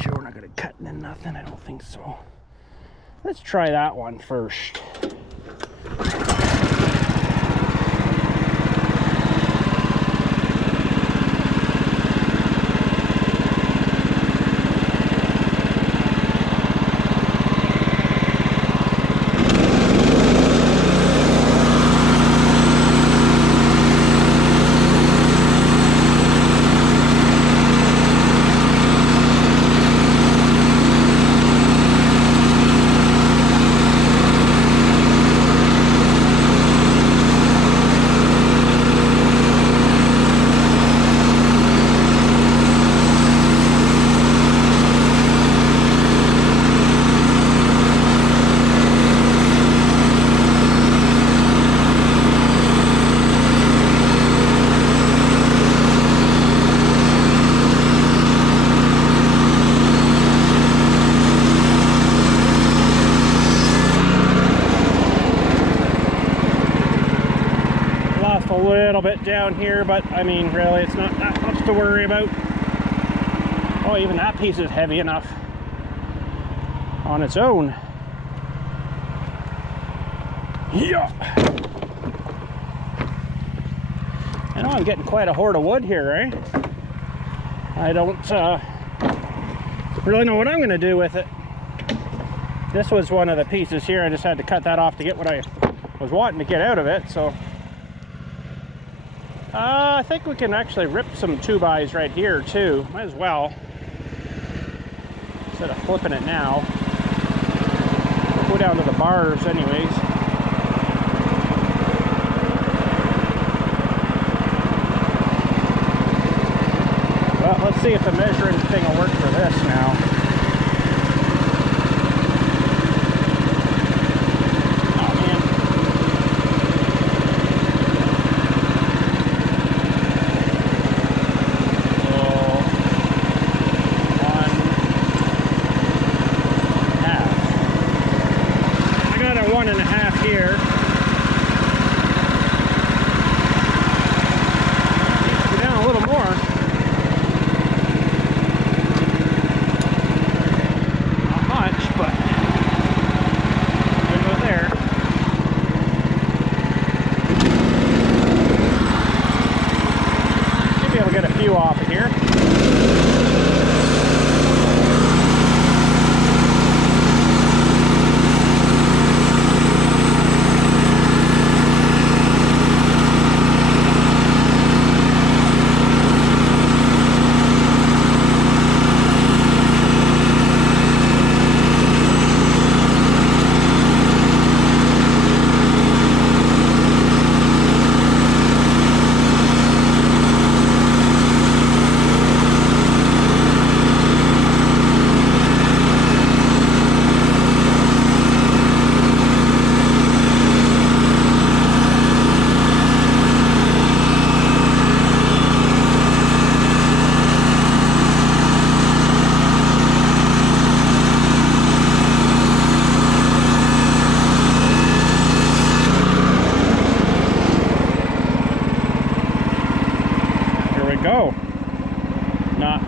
Sure, we're not gonna cut into nothing. I don't think so. Let's try that one first. Bit down here, but I mean, really, it's not that much to worry about. Oh, even that piece is heavy enough on its own. Yeah. I know I'm getting quite a hoard of wood here, right? I don't really know what I'm going to do with it. This was one of the pieces here. I just had to cut that off to get what I was wanting to get out of it, so I think we can actually rip some 2x right here too. Might as well. Instead of flipping it now. We'll go down to the bars anyways. Well, let's see if the measuring thing will work for this now.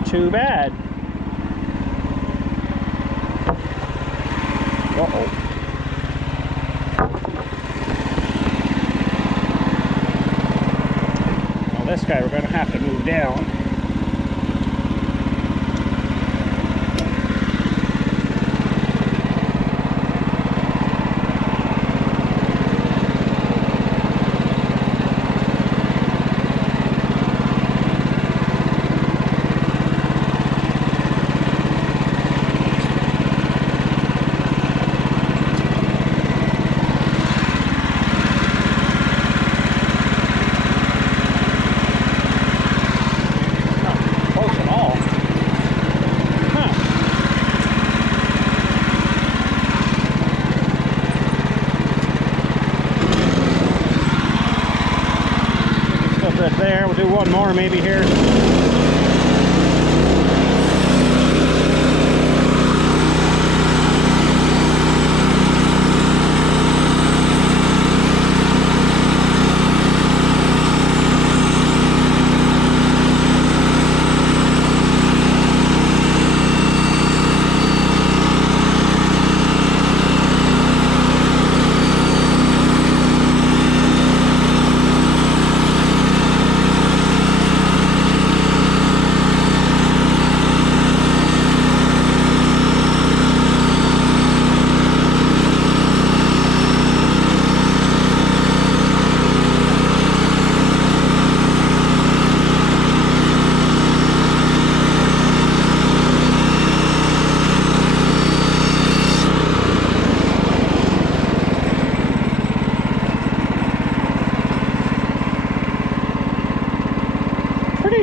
too bad. Uh-oh. Well, this guy we're going to have to move down. There, we'll do one more maybe here.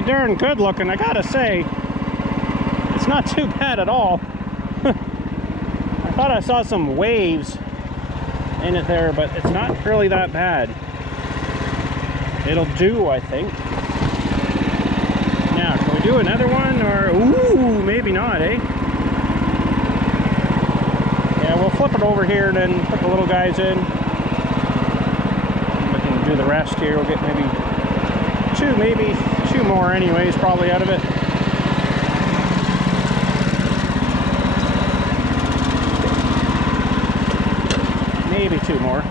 Darn good looking, I gotta say. It's not too bad at all. I thought I saw some waves in it there, but it's not really that bad. It'll do, I think. Now, can we do another one, or ooh, maybe not, eh? Yeah, we'll flip it over here and then put the little guys in. We can do the rest here. We'll get maybe two more anyways, probably out of it. Maybe two more.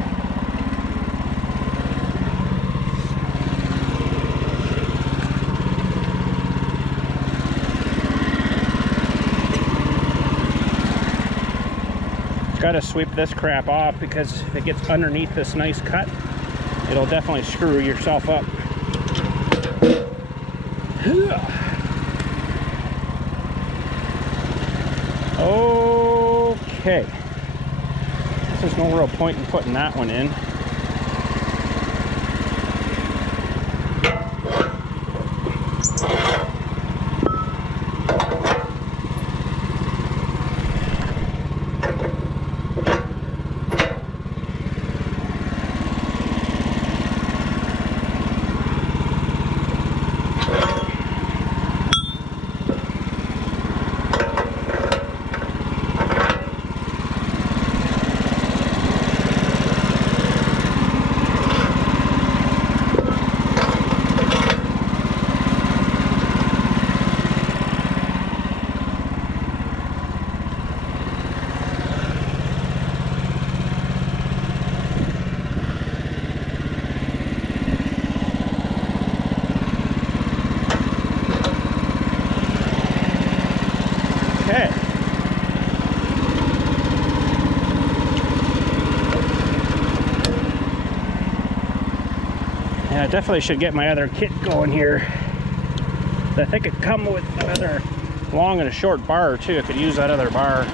Got to sweep this crap off because if it gets underneath this nice cut, it'll definitely screw yourself up. Okay. There's no real point in putting that one in. I definitely should get my other kit going here. I think it come with another long and a short bar too. I could use that other bar.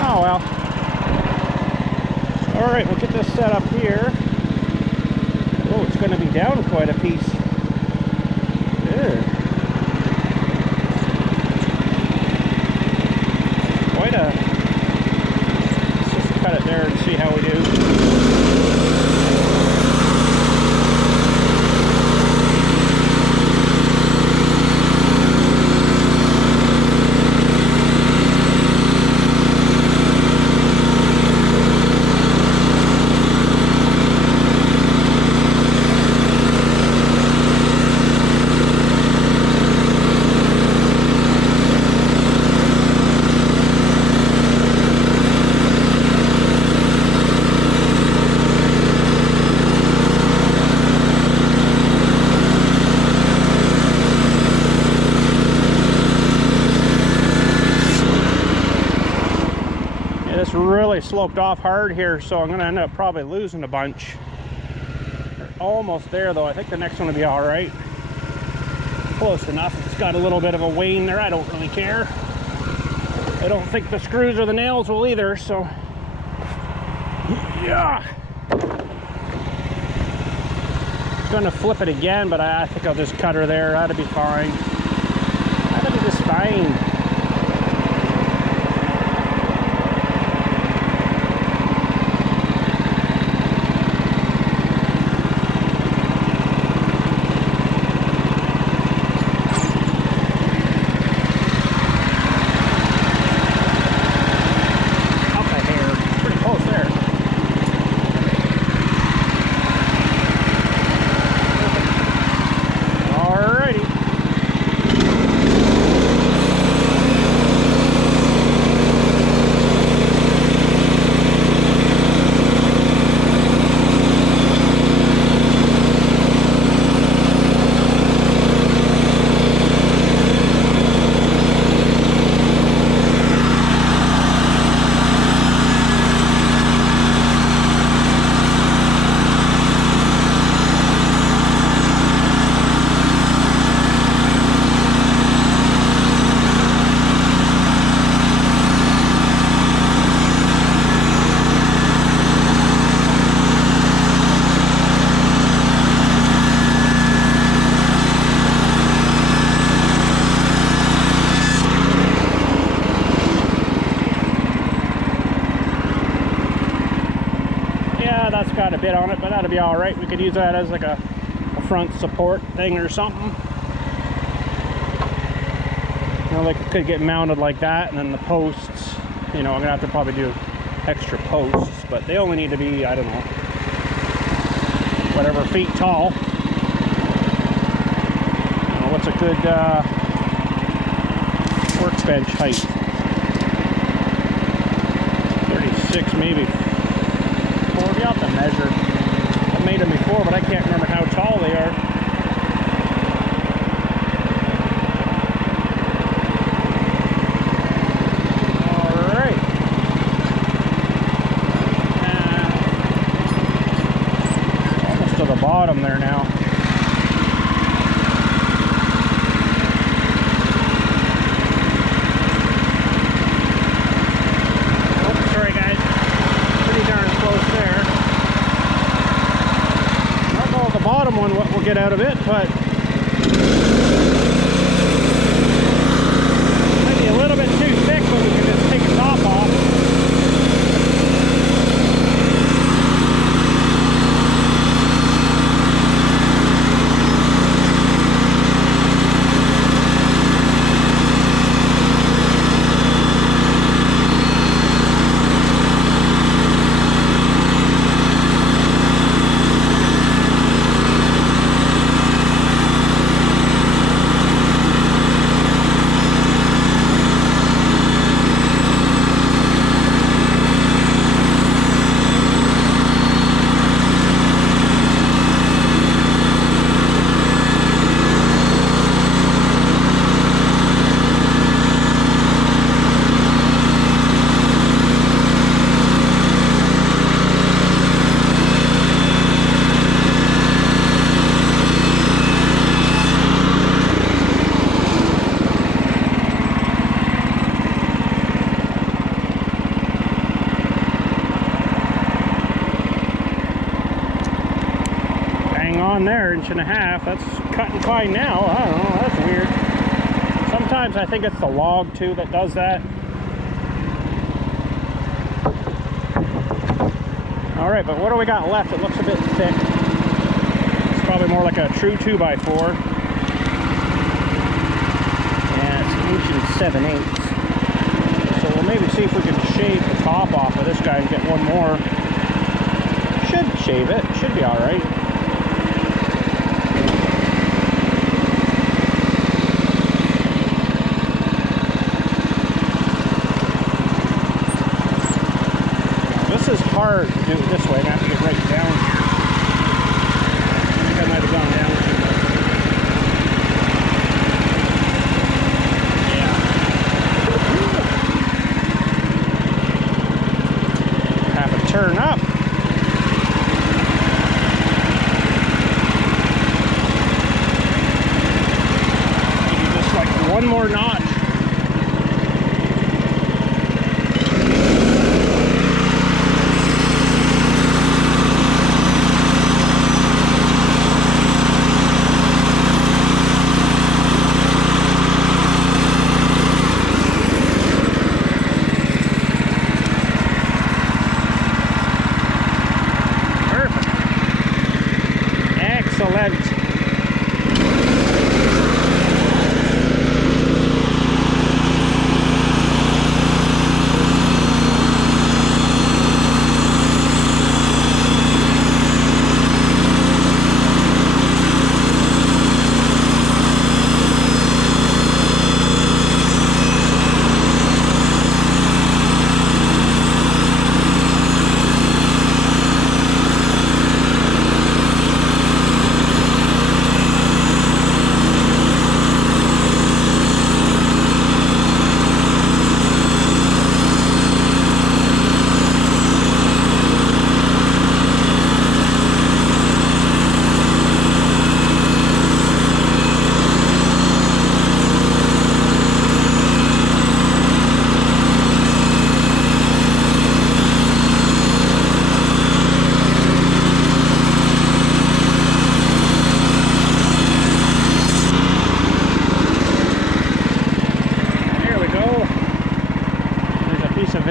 Oh well. All right, we'll get this set up here. Oh, it's going to be down quite a piece. Ew. Quite a. Let's just cut it there and see how we do. really sloped off hard here, so I'm gonna end up probably losing a bunch. We're almost there though. I think the next one will be all right. Close enough. It's got a little bit of a wane there. I don't really care. I don't think the screws or the nails will either, so yeah. Gonna flip it again, but I think I'll just cut her there. That'll be fine. That'll be just fine. That's got a bit on it, but that'll be all right. We could use that as like a front support thing or something. You know, like it could get mounted like that, and then the posts, you know, I'm gonna have to probably do extra posts, but they only need to be, I don't know, whatever feet tall. You know, what's a good workbench height? 36 maybe. You have to measure. I've made them before, but I can't remember how tall they are. Alright. Almost to the bottom there now. What we'll get out of it, but maybe a little bit too thick, but we can just take the top off. There, 1.5 inches. That's cutting fine now. I don't know, that's weird. Sometimes I think it's the log too that does that. Alright, but what do we got left? It looks a bit thick. It's probably more like a true 2x4. Yeah, it's 1 7/8. So we'll maybe see if we can shave the top off of this guy and get one more. Should shave it. Should be alright. This is hard to do it this way. I have to get right down here. I think I might have gone down too much. Yeah.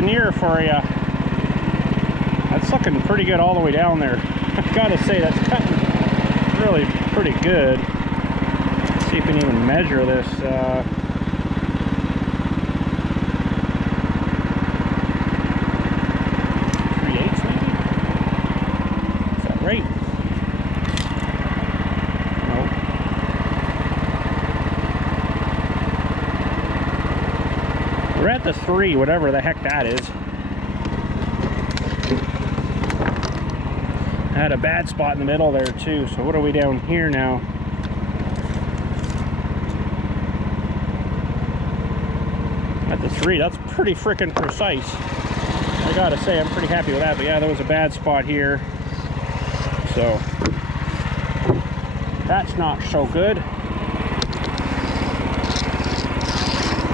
veneer for you. That's looking pretty good all the way down there. I've got to say, that's cutting really pretty good. Let's see if we can even measure this. 3/8 maybe? Is that right? Nope. We're at the 3, whatever the heck that is. I had a bad spot in the middle there too, so what are we down here now? At the 3, that's pretty freaking precise. I gotta say, I'm pretty happy with that, but yeah, there was a bad spot here. So, that's not so good.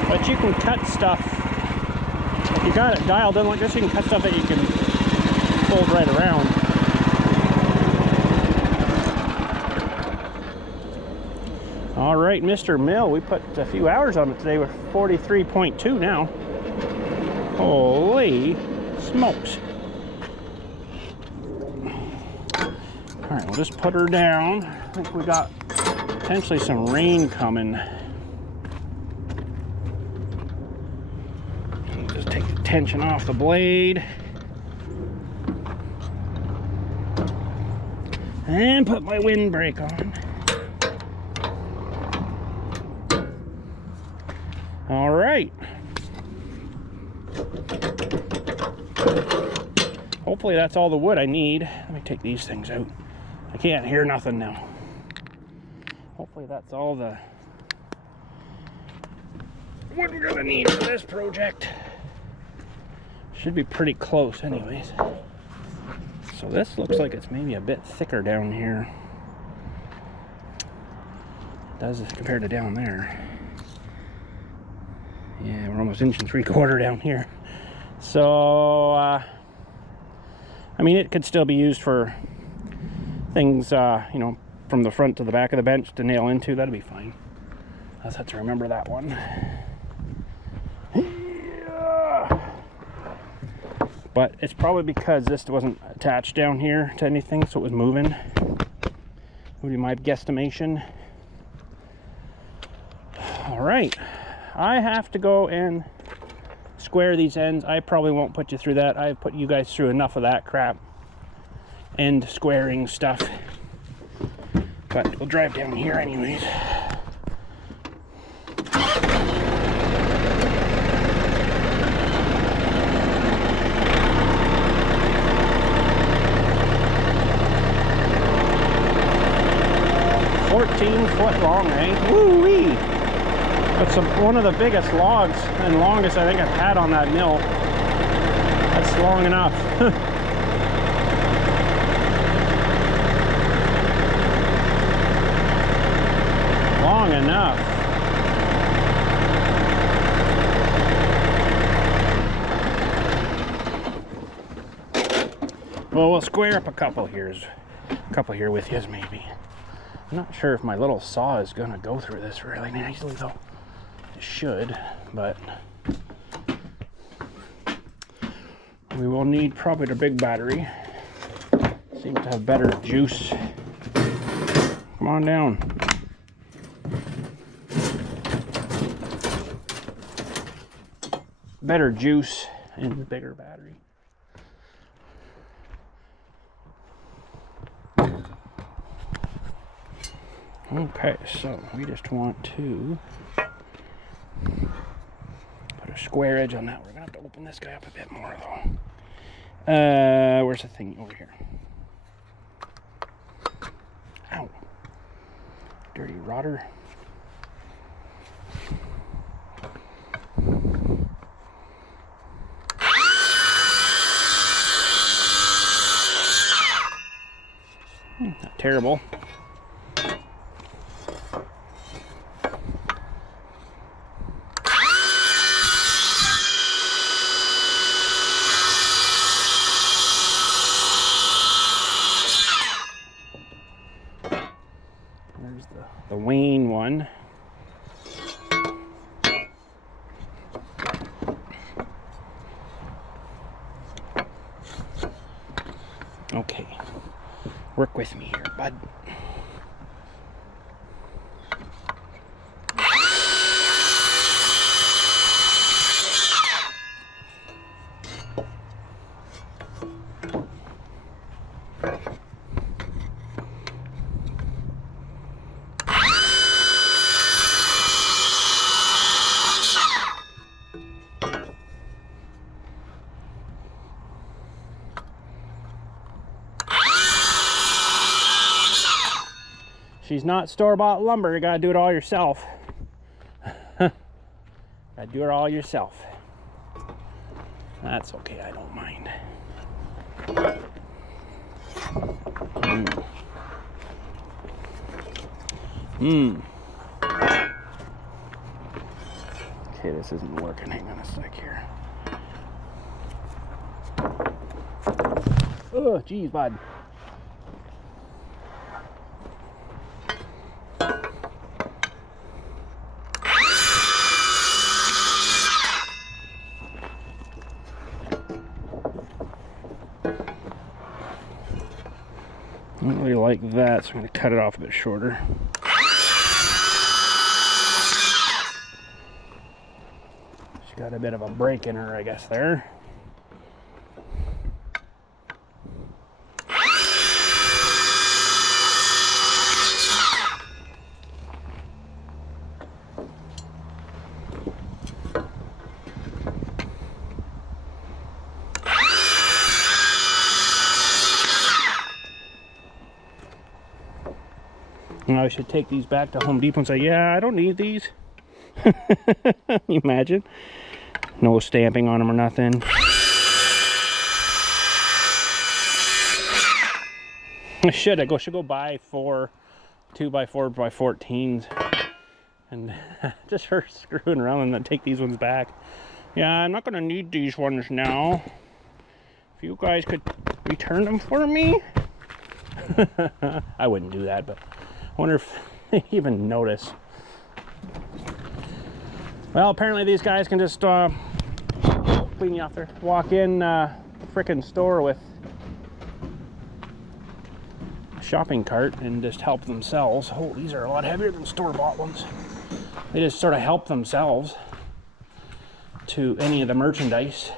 But you can cut stuff. If you got it dialed in like this, you can cut stuff that you can fold right around. All right, Mr. Mill, we put a few hours on it today. We're 43.2 now. Holy smokes. All right, we'll just put her down. I think we got potentially some rain coming. Just take the tension off the blade. And put my windbreak on. All right. Hopefully that's all the wood I need. Let me take these things out. I can't hear nothing now. Hopefully that's all the wood we're gonna need for this project. Should be pretty close anyways. So this looks like it's maybe a bit thicker down here. It does compared to down there. Yeah, we're almost 1 3/4 down here. So, I mean, it could still be used for things, you know, from the front to the back of the bench to nail into. That'd be fine. I just have to remember that one. Yeah. But it's probably because this wasn't attached down here to anything, so it was moving. Would be my guesstimation. All right. I have to go and square these ends. I probably won't put you through that. I've put you guys through enough of that crap. End squaring stuff. But we'll drive down here anyways. Foot long, eh? Woo-wee! That's one of the biggest logs and longest I think I've had on that mill. That's long enough. Long enough. Well, we'll square up a couple here with you maybe. I'm not sure if my little saw is gonna go through this really nicely though. It should, but we will need probably the big battery. Seems to have better juice. Come on down. Better juice in the bigger battery. Okay, so we just want to put a square edge on that. We're gonna have to open this guy up a bit more though. Where's the thing? Over here. Ow. Dirty rotter. Not terrible. The Wayne one. Okay, work with me here, bud. She's not store-bought lumber. You gotta do it all yourself. Gotta do it all yourself. That's okay, I don't mind. Okay, this isn't working. Hang on a sec here. Oh, geez, bud. I don't really like that, so I'm going to cut it off a bit shorter. She's got a bit of a break in her, I guess, there. I should take these back to Home Depot and say, yeah, I don't need these. Can you imagine? No stamping on them or nothing. I should go buy 4 2x4x14s and just her screwing around and then take these ones back. Yeah, I'm not gonna need these ones now. If you guys could return them for me. I wouldn't do that, but I wonder if they even notice. Well, apparently these guys can just clean you off there. Walk in the frickin' store with a shopping cart and just help themselves. Oh, these are a lot heavier than store-bought ones. They just sort of help themselves to any of the merchandise.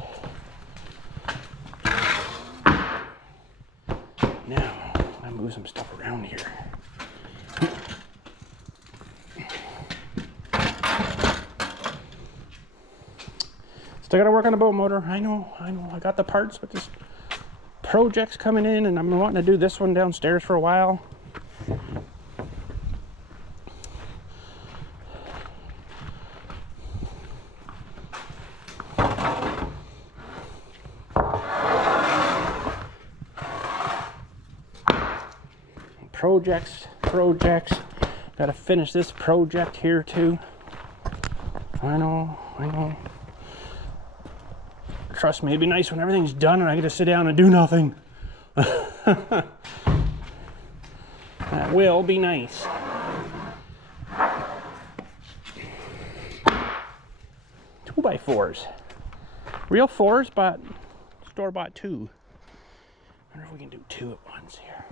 Now, I move some stuff around here. Still gotta work on the boat motor. I know. I got the parts, but this project's coming in and I'm wanting to do this one downstairs for a while. Projects. Gotta finish this project here too. I know. Trust me, it'd be nice when everything's done and I get to sit down and do nothing. That will be nice. Two by fours. Real fours, but store-bought 2. I wonder if we can do 2 at once here.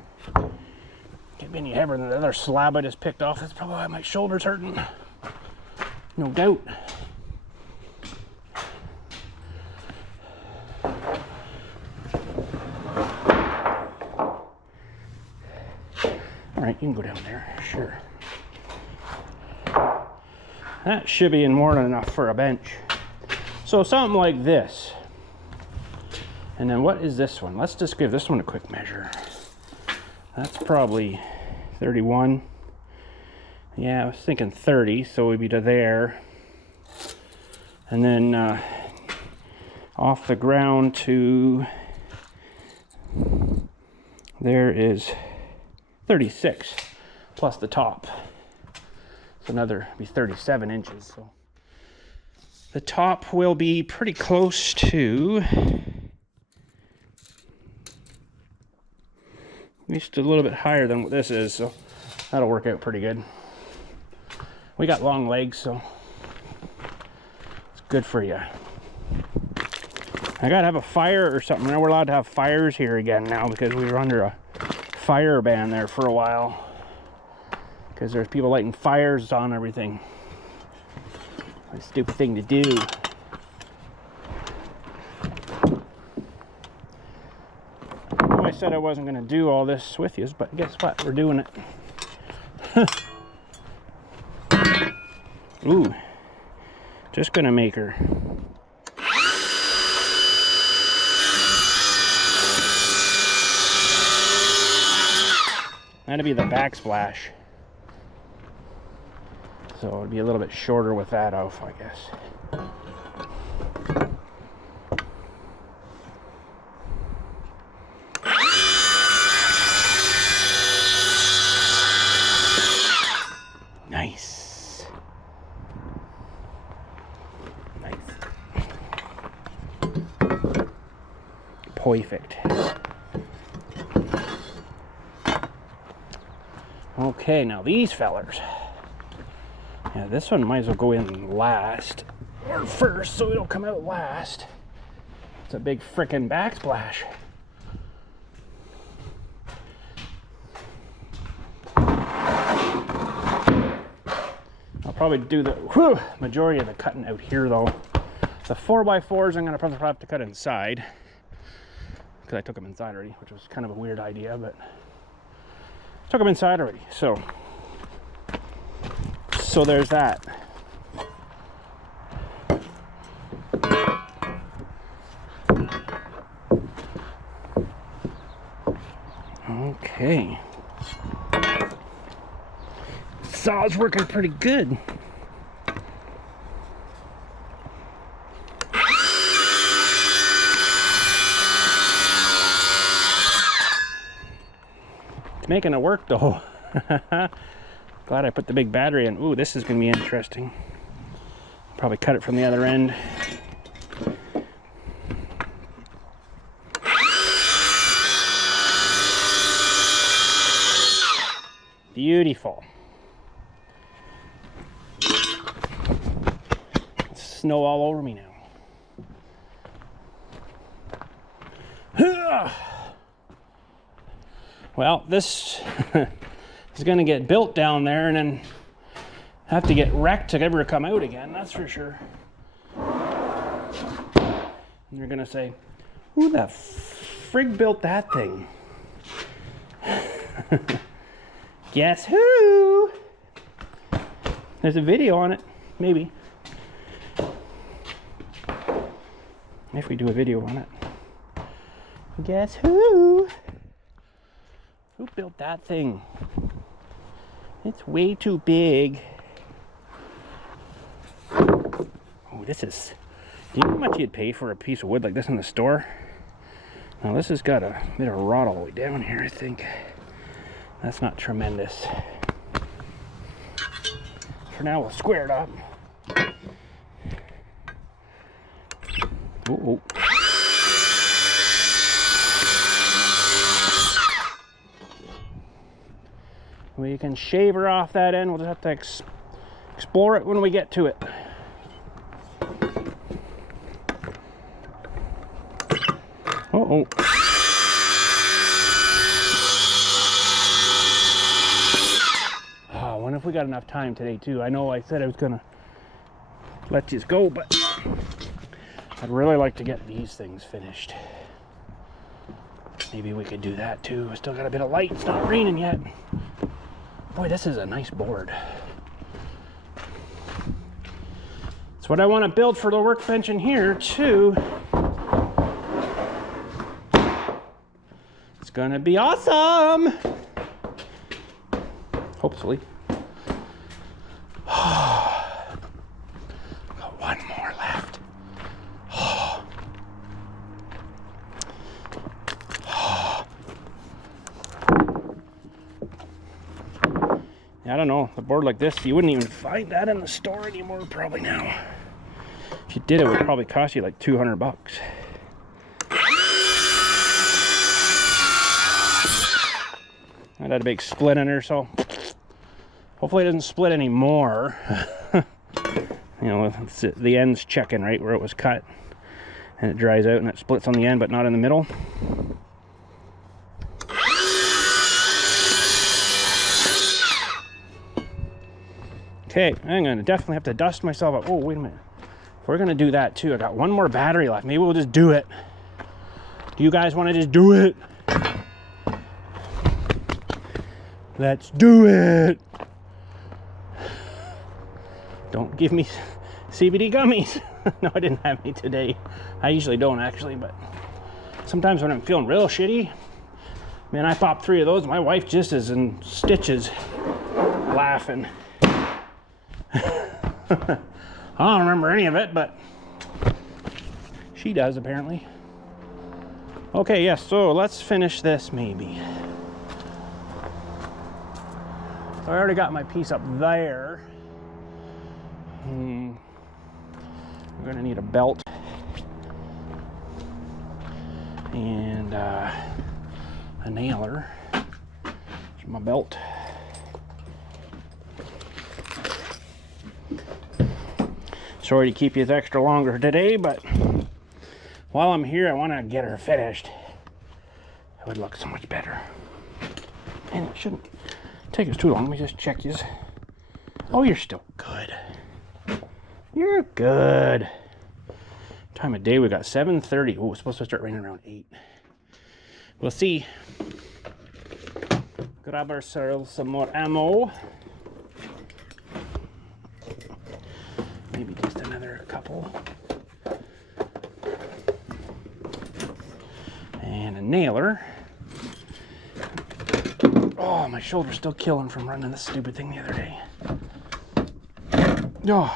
Can't be any heavier than the other slab I just picked off. That's probably why my shoulder's hurting. No doubt. All right, you can go down there, sure. That should be more than enough for a bench. So something like this. And then what is this one? Let's just give this one a quick measure. That's probably 31. Yeah, I was thinking 30, so we'd be to there. And then off the ground to there is 36 plus the top. So another be 37 inches. So the top will be pretty close to at least a little bit higher than what this is, so that'll work out pretty good. We got long legs, so it's good for you. I gotta have a fire or something. Now we're allowed to have fires here again now because we were under a fire ban there for a while. Because there's people lighting fires on everything. A stupid thing to do. I said I wasn't going to do all this with you, but guess what? We're doing it. Ooh. Just going to make her. That'd be the backsplash. So it'd be a little bit shorter with that off, I guess. Nice. Nice. Perfect. Okay, now these fellers. Yeah, this one might as well go in last or first so it'll come out last. It's a big frickin' backsplash. I'll probably do the majority of the cutting out here though. The 4x4s I'm gonna probably have to cut inside because I took them inside already, which was kind of a weird idea, but I took them inside already. So there's that. Okay. Saw's working pretty good. It's making it work though. Glad I put the big battery in. Ooh, this is going to be interesting. Probably cut it from the other end. Beautiful. Snow all over me now. Well, this is going to get built down there and then have to get wrecked to ever come out again, that's for sure. And they're going to say, who the frig built that thing? Guess who? There's a video on it, maybe. If we do a video on it. Guess who? Who built that thing? It's way too big. Oh, this is... Do you know how much you'd pay for a piece of wood like this in the store? Now this has got a bit of rot all the way down here, I think. That's not tremendous. For now, we'll square it up. Oh. We can shave her off that end. We'll just have to explore it when we get to it. Uh-oh. Oh, I wonder if we got enough time today too. I know I said I was gonna let you go, but I'd really like to get these things finished. Maybe we could do that too. We still got a bit of light. It's not raining yet. Boy, this is a nice board. It's what I want to build for the workbench in here too. It's gonna be awesome. Hopefully. Got one more left. I don't know, a board like this, you wouldn't even find that in the store anymore probably now. If you did, it would probably cost you like 200 bucks. That had a big split in there, so hopefully it doesn't split anymore. You know, the end's checking right where it was cut. and it dries out and it splits on the end but not in the middle. Okay, I'm gonna definitely have to dust myself up. Oh, wait a minute. If we're gonna do that too, I got one more battery left. Maybe we'll just do it. Do you guys want to just do it? Let's do it. Don't give me CBD gummies. No, I didn't have any today. I usually don't actually, but sometimes when I'm feeling real shitty, man, I pop 3 of those. My wife just is in stitches laughing. I don't remember any of it, but she does apparently. Okay, yes, so let's finish this maybe. So I already got my piece up there. I'm gonna need a belt and a nailer. Here's my belt. Sorry to keep you extra longer today, but while I'm here, I want to get her finished. It would look so much better. And it shouldn't take us too long. Let me just check this. Oh, you're still good. You're good. Time of day we got 7:30. Oh, it's supposed to start raining around 8. We'll see. Grab ourselves some more ammo. Maybe just another couple. And a nailer. Oh, my shoulder's still killing from running this stupid thing the other day. Oh.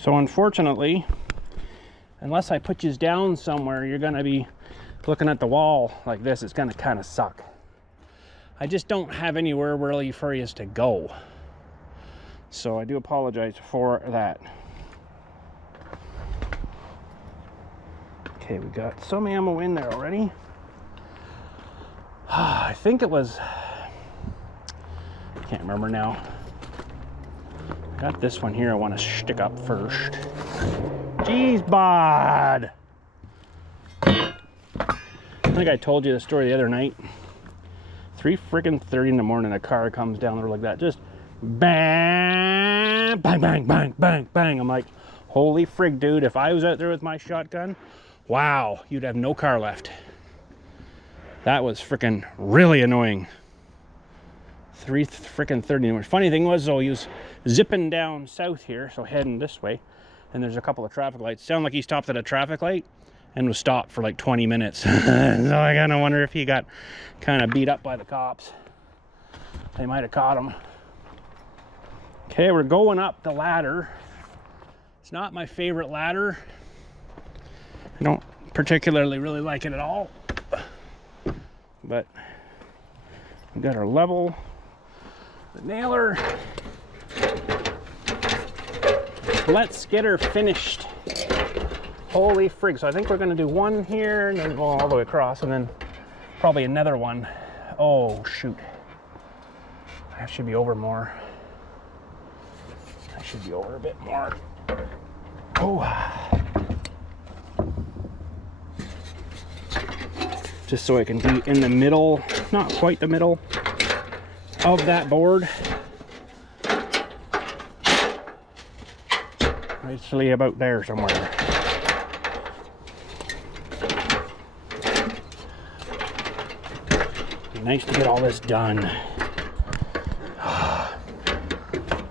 So unfortunately, unless I put you down somewhere, you're gonna be looking at the wall like this. It's gonna kind of suck. I just don't have anywhere really for you to go. So I do apologize for that. Okay, we got some ammo in there already. I think it was, I can't remember now. I got this one here I want to stick up first. Jeez, bud. I think I told you the story the other night. 3:30 in the morning, a car comes down the road like that, just bang, bang, bang, bang, bang, bang. I'm like, holy frig, dude, if I was out there with my shotgun, wow, you'd have no car left. That was freaking really annoying. 3:30. Funny thing was, though, he was zipping down south here, so heading this way, and there's a couple of traffic lights. Sound like he stopped at a traffic light and was stopped for like 20 minutes. So I kind of wonder if he got kind of beat up by the cops. They might have caught him. Okay, we're going up the ladder. It's not my favorite ladder. I don't particularly really like it at all. But we got our level, the nailer. Let's get her finished. Holy frig. So I think we're gonna do one here and then go all the way across and then probably another one. Oh shoot. I should be over more. I should be over a bit more. Oh. Just so I can be in the middle, not quite the middle of that board. Actually about there somewhere. Be nice to get all this done.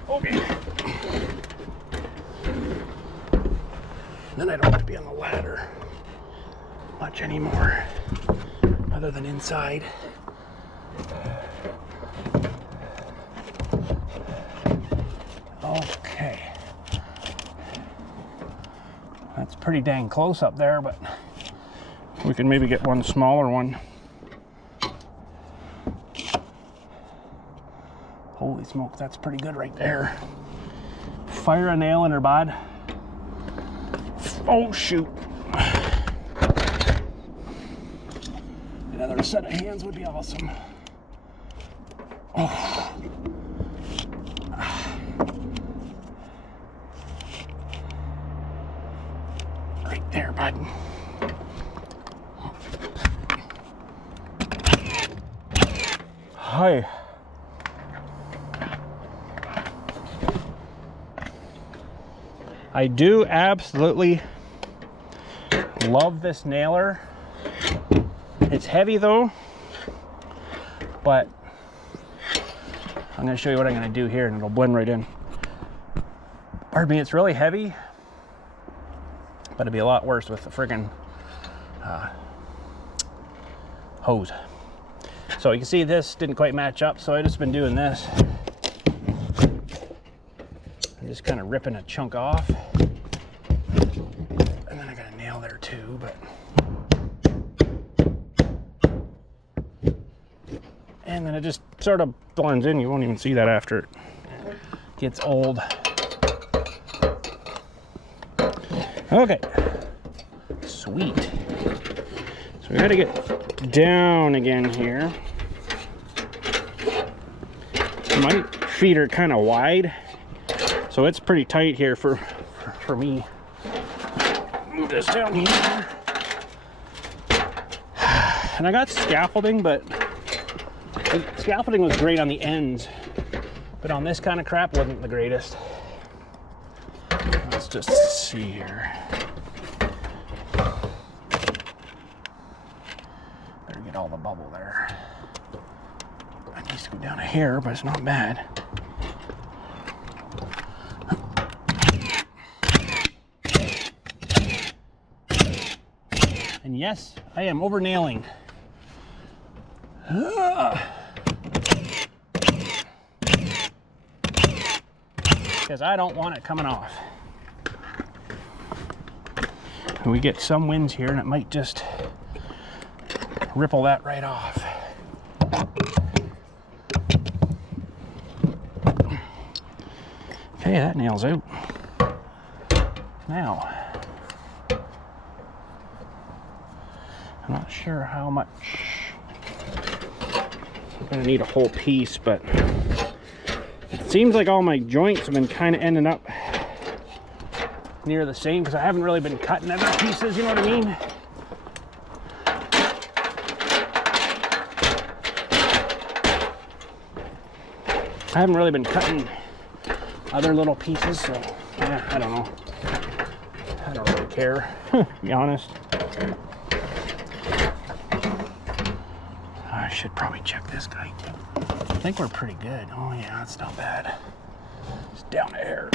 Okay. Then I don't have to be on the ladder much anymore, other than inside. Okay. That's pretty dang close up there, but we can maybe get one smaller one. Holy smoke, that's pretty good right there. Fire a nail in her, bud. Oh shoot. Another set of hands would be awesome. Oh. Hi. I do absolutely love this nailer. It's heavy though, but I'm going to show you what I'm going to do here and it'll blend right in. Pardon me, it's really heavy, but it'd be a lot worse with the friggin' hose. So you can see this didn't quite match up, so I've just been doing this. I'm just kind of ripping a chunk off. And then I got a nail there too, but... And then it just sort of blends in. You won't even see that after it gets old. Okay. Sweet. So we gotta get down again here. My feet are kind of wide, so it's pretty tight here for me. Move this down here. And I got scaffolding, but the scaffolding was great on the ends, but on this kind of crap wasn't the greatest. Let's just see here. Better get all the bubble there. It needs to go down a hair, but it's not bad. And yes, I am over nailing. Because I don't want it coming off. And we get some winds here and it might just ripple that right off. Okay, that nail's out. Now, I'm not sure how much. I'm gonna need a whole piece, but it seems like all my joints have been kind of ending up near the same because I haven't really been cutting other pieces, you know what I mean? I haven't really been cutting other little pieces, so yeah, I don't know. I don't really care, to be honest. I should probably check this guy too. I think we're pretty good. Oh yeah, that's not bad. It's down to air.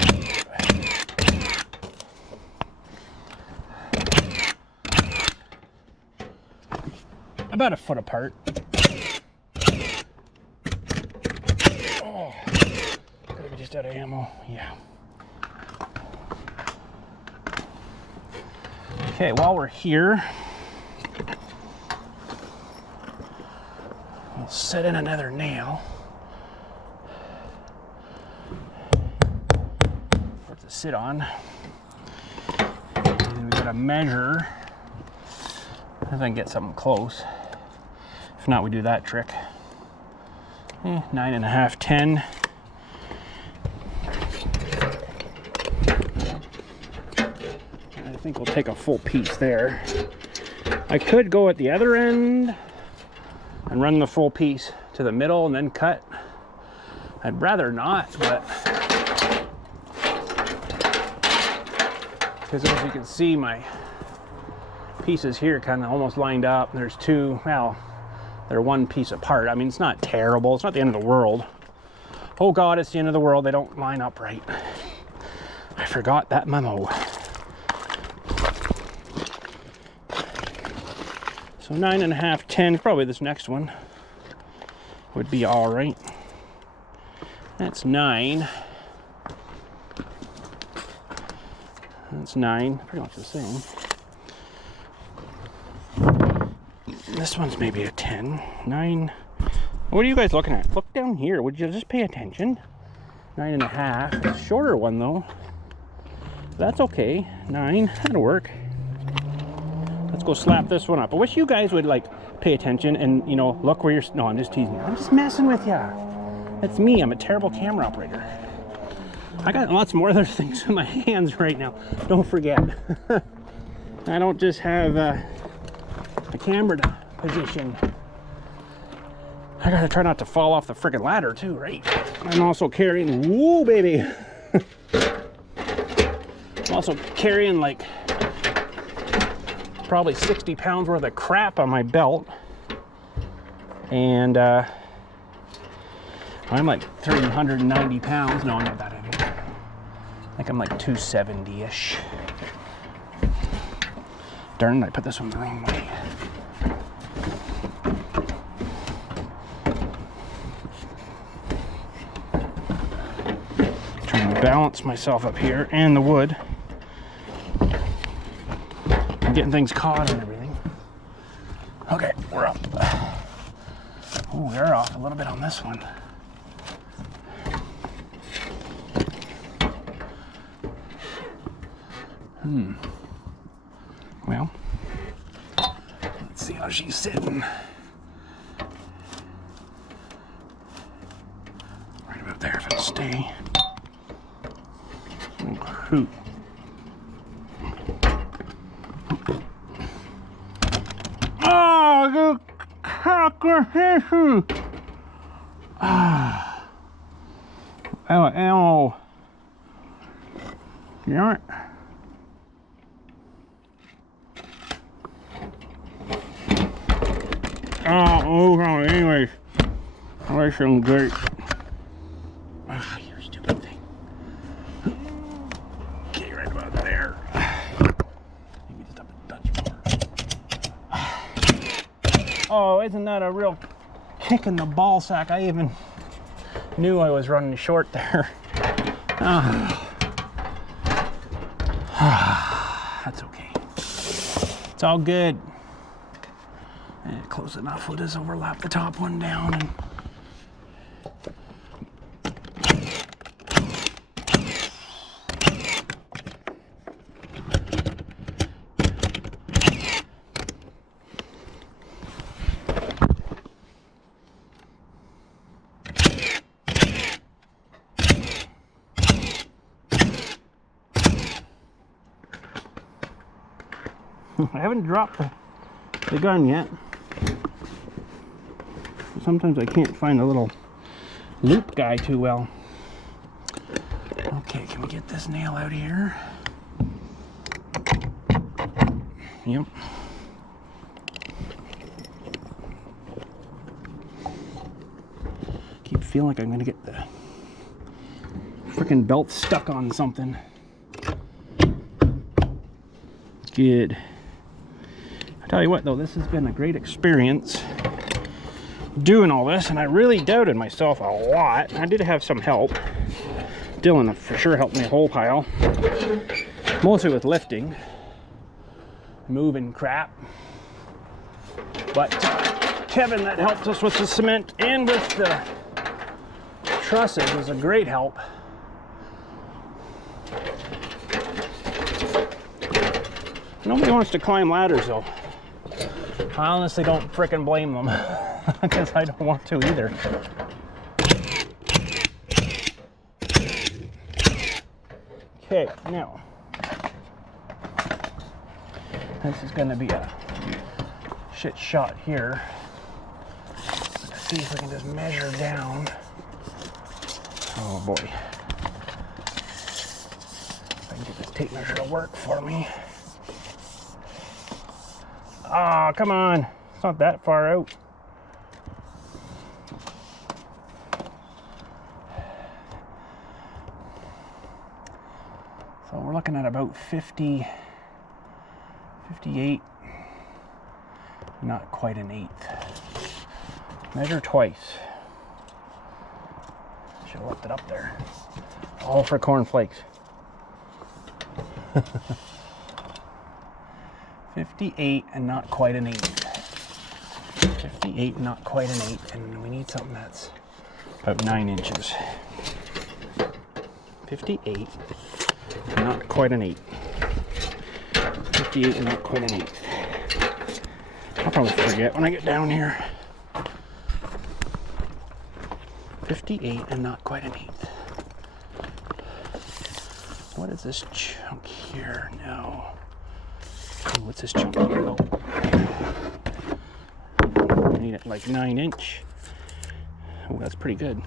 About a foot apart. Oh, gotta be just out of ammo. Yeah. Okay, while we're here, we'll set in another nail. For it to sit on. And then we gotta measure. I think get something close. If not, we do that trick. 9.5, 10. I think we'll take a full piece there. I could go at the other end and run the full piece to the middle and then cut. I'd rather not, but because as you can see, my pieces here kind of almost lined up. There's two, well, they're one piece apart. I mean, it's not terrible. It's not the end of the world. Oh God, it's the end of the world. They don't line up right. I forgot that memo. So 9.5, 10, probably this next one would be all right. That's 9. That's 9, pretty much the same. This one's maybe a 10, 9. What are you guys looking at? Look down here. Would you just pay attention? 9.5. It's a shorter one though. That's okay. 9. That'll work. Let's go slap this one up. I wish you guys would like pay attention and, you know, look where you're. No, I'm just teasing you. I'm just messing with you. That's me. I'm a terrible camera operator. I got lots more other things in my hands right now. Don't forget. I don't just have a camera to position. I gotta try not to fall off the freaking ladder too, right? I'm also carrying, woo baby. I'm also carrying like probably 60 pounds worth of crap on my belt. And I'm like 390 pounds. No, I'm not that heavy. I think I'm like 270-ish. Darn, I put this one the wrong way. Trying to balance myself up here and the wood. I'm getting things caught and everything. Okay, we're up. Oh, we're off a little bit on this one. Well, let's see how she's sitting. Right about there if it'll stay. Hoot. Oh, you cockroach! Ah. Oh, ow. You know it? Oh, anyways. That sounds great. Ah, you stupid thing. Okay, right about there. Maybe just up a touch more. Oh, isn't that a real kick in the ball sack? I even knew I was running short there. That's okay. It's all good. Close enough. We'll just overlap the top one down and I haven't dropped the gun yet. Sometimes I can't find the little loop guy too well. Okay, can we get this nail out here? Yep. Keep feeling like I'm gonna get the freaking belt stuck on something. Good. I tell you what though, this has been a great experience doing all this, and I really doubted myself a lot. I did have some help. Dylan for sure helped me a whole pile, mostly with lifting, moving crap, but Kevin that helped us with the cement and with the trusses was a great help. Nobody wants to climb ladders though. I honestly don't frickin' blame them. Because I don't want to either. Okay, now this is going to be a shit shot here. Let's see if we can just measure down. Oh boy. If I can get this tape measure to work for me. Ah, oh, come on. It's not that far out. So we're looking at about 50, 58, not quite an eighth. Measure twice. Should have left it up there. All for cornflakes. 58 and not quite an eighth. 58 and not quite an eighth, and we need something that's about 9 inches. 58. Not quite an eighth. 58 and not quite an eighth. I'll probably forget when I get down here. 58 and not quite an eighth. What is this chunk here? No. Ooh, what's this chunk here? Oh. I need it like 9-inch. Oh, that's pretty good.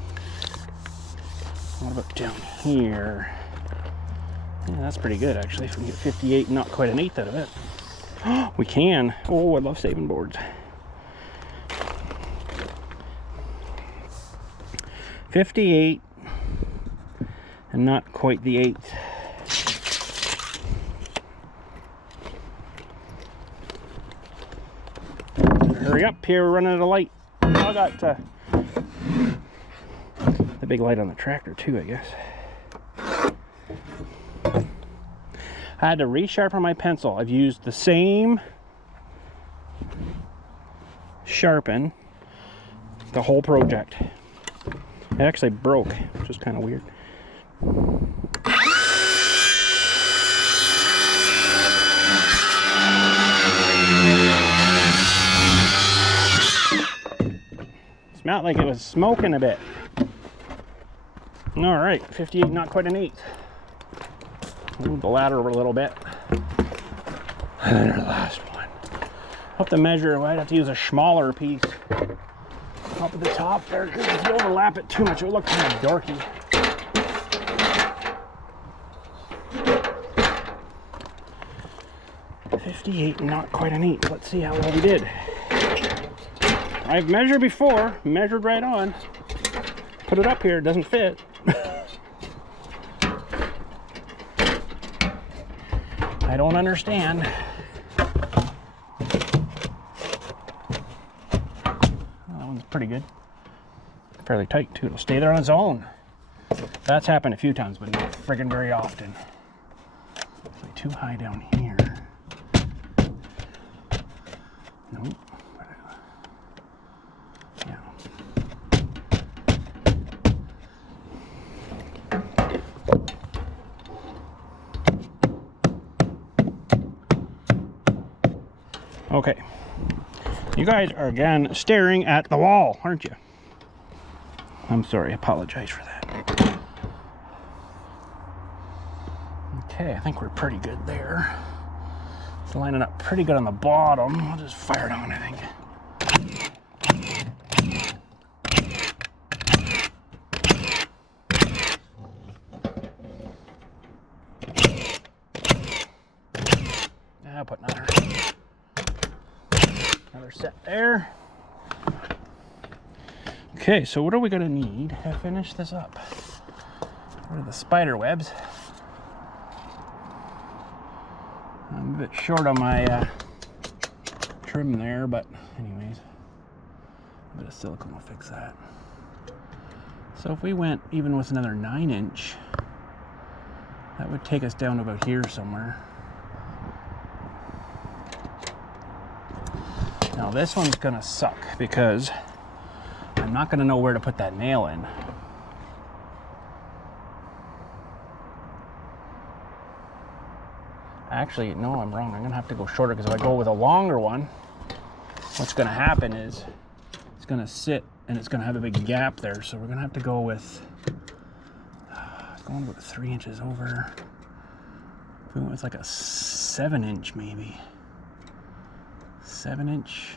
What about down here? Yeah, that's pretty good actually. If we can get 58 and not quite an eighth out of it. We can. Oh, I love saving boards. 58 and not quite the eighth. Hurry up here, we're running out of light. I got the big light on the tractor too, I guess. I had to resharpen my pencil. I've used the same sharpen the whole project. It actually broke, which is kind of weird. Smelled like it was smoking a bit. All right, 58, not quite an eighth. Move the ladder a little bit. And then our last one. I'll have to measure. I might have to use a smaller piece up at the top there, because if you overlap it too much, it will look kind of dorky. $58 and not quite an eighth. Let's see how well we did. I've measured before, measured right on. Put it up here, it doesn't fit. I don't understand. That one's pretty good. Fairly tight too. It'll stay there on its own. That's happened a few times, but not friggin' very often. It's like too high down here. Nope. Yeah. Okay, you guys are again staring at the wall, aren't you? I'm sorry, I apologize for that. Okay, I think we're pretty good there. It's lining up pretty good on the bottom. I'll just fire it on, I think. I'll put another set there. Okay, so what are we gonna need to finish this up? What are the spider webs? I'm a bit short on my trim there, but anyways, a bit of silicone will fix that. So if we went even with another 9-inch, that would take us down about here somewhere. Now this one's gonna suck because I'm not gonna know where to put that nail in. Actually, no, I'm wrong. I'm gonna have to go shorter, because if I go with a longer one, what's gonna happen is it's gonna sit and it's gonna have a big gap there. So we're gonna have to go with, going about 3 inches over. If we went with like a 7-inch maybe. 7-inch.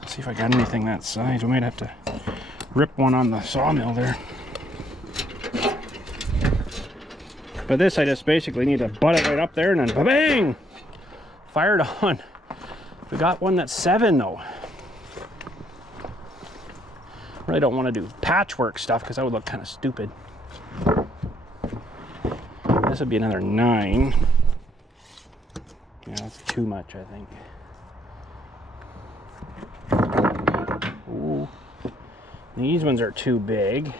Let's see if I got anything that size. We might have to rip one on the sawmill there. But this, I just basically need to butt it right up there and then ba-bang! Fire it on. We got one that's 7 though. Really don't want to do patchwork stuff because that would look kind of stupid. This would be another 9. Yeah, that's too much, I think. Ooh. These ones are too big.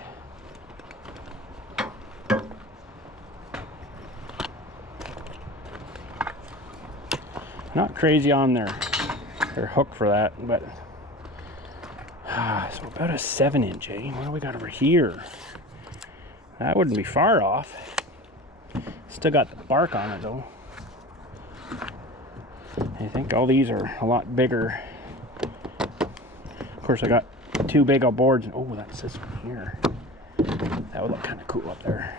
Not crazy on their hook for that, but so about a 7-inch, eh? What do we got over here? That wouldn't be far off. Still got the bark on it though. I think all these are a lot bigger. Of course, I got 2 big old boards. Oh, that's this one here. That would look kind of cool up there.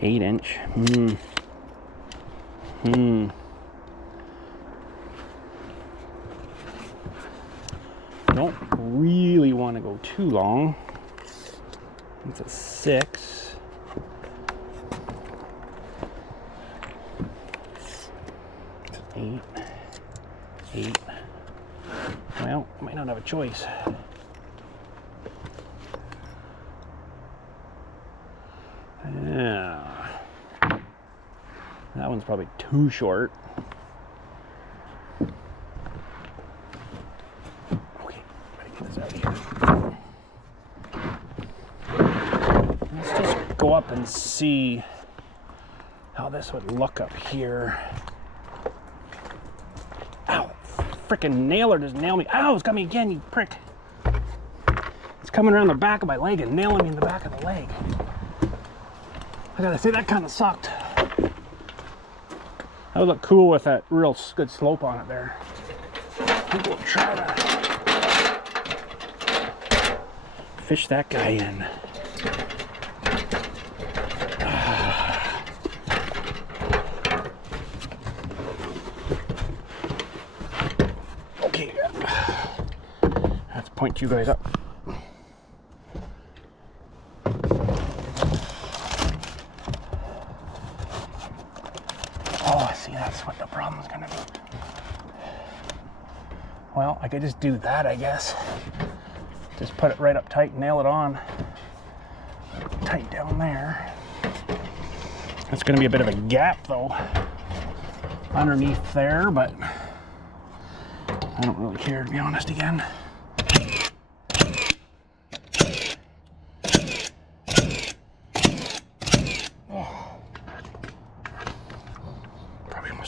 8-inch. Don't really want to go too long. It's a 6. It's an 8. Well, might not have a choice. Yeah. That one's probably too short. Okay, gotta get this out of here. Let's just go up and see how this would look up here. Ow! Frickin' nailer just nailed me. Ow! It's got me again, you prick. It's coming around the back of my leg and nailing me in the back of the leg. I gotta say, that kind of sucked. That would look cool with that real good slope on it there. I think we'll try to fish that guy in. Okay. I have to point you guys up. That's what the problem's gonna be. Well, I could just do that, I guess. Just put it right up tight, nail it on. Tight down there. That's gonna be a bit of a gap though, underneath there, but I don't really care, to be honest again.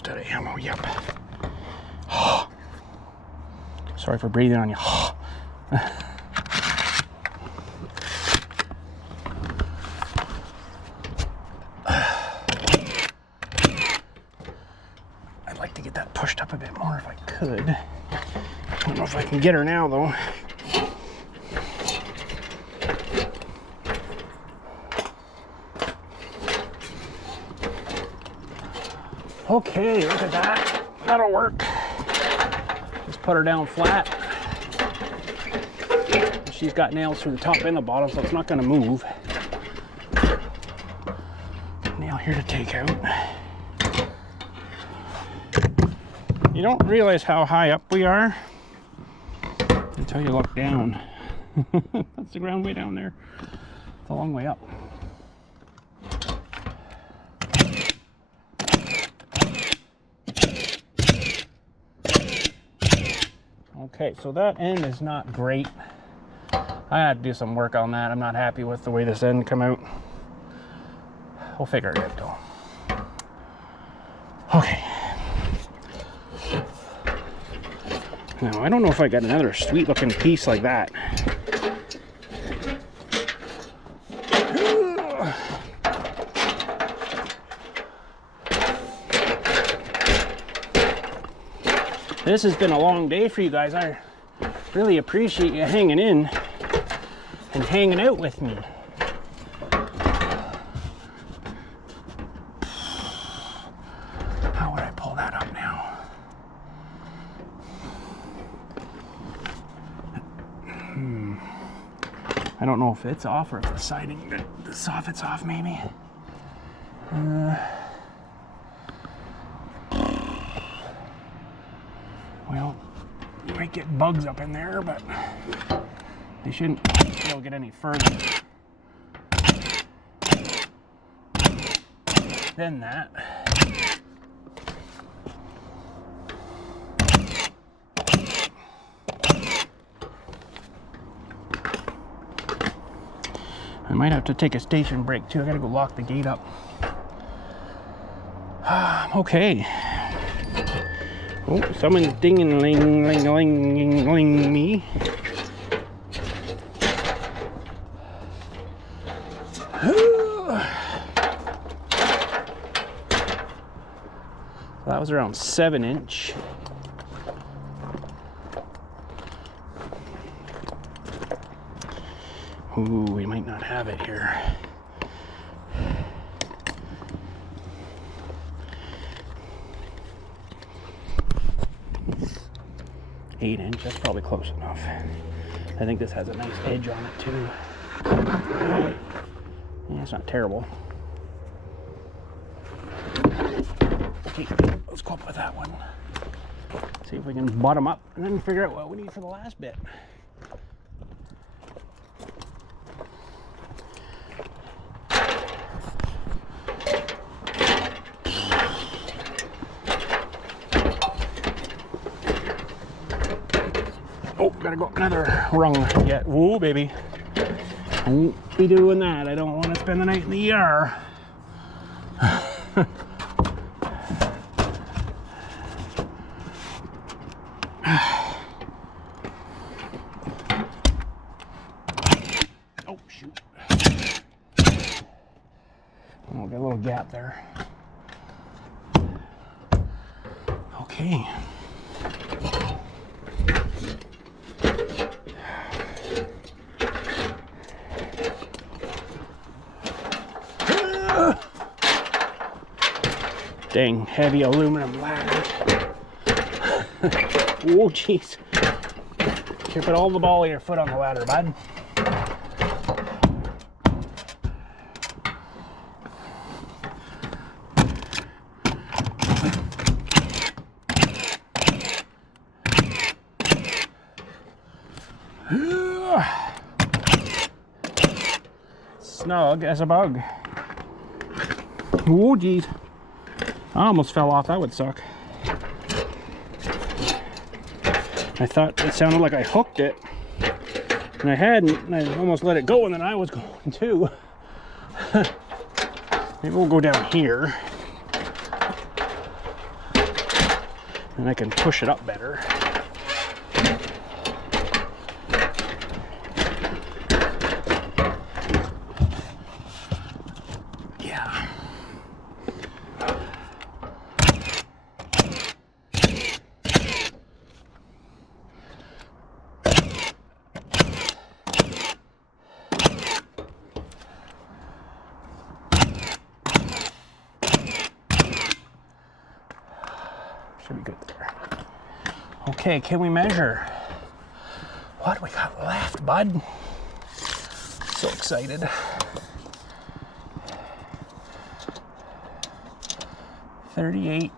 Out of ammo, yep. Sorry for breathing on you. I'd like to get that pushed up a bit more if I could. I don't know if I can get her now though. Okay, look at that. That'll work. Just put her down flat. She's got nails through the top and the bottom, so it's not going to move. Nail here to take out. You don't realize how high up we are until you look down. That's the ground way down there. It's a long way up. Okay, so that end is not great. I had to do some work on that. I'm not happy with the way this end come out. We'll figure it out though. Okay. Now, I don't know if I got another sweet looking piece like that. This has been a long day for you guys. I really appreciate you hanging in and hanging out with me. How would I pull that up now? I don't know if it's off or if the siding, the soffit's off maybe. Well, you might get bugs up in there, but they shouldn't be able to get any further than that. I might have to take a station break too. I gotta go lock the gate up. Okay. Oh, someone's ding-a-ling-ling-ling-ling me. That was around 7-inch. Ooh, we might not have it here. 8-inch. That's probably close enough. I think this has a nice edge on it too. Yeah, it's not terrible. Okay, let's go up with that one. See if we can bottom up and then figure out what we need for the last bit. Oh, gotta go up another rung yet. Woo, baby. I won't be doing that. I don't want to spend the night in the ER. Oh, shoot. Oh, got a little gap there. Okay. Dang, heavy aluminum ladder. Oh, jeez. Here, put all the ball of your foot on the ladder, bud. Snug as a bug. Oh, jeez. I almost fell off. That would suck. I thought it sounded like I hooked it, and I hadn't, and I almost let it go, and then I was going too. Maybe we'll go down here, and I can push it up better. Should be good there. Okay, can we measure? What we got left, bud? So excited. $38.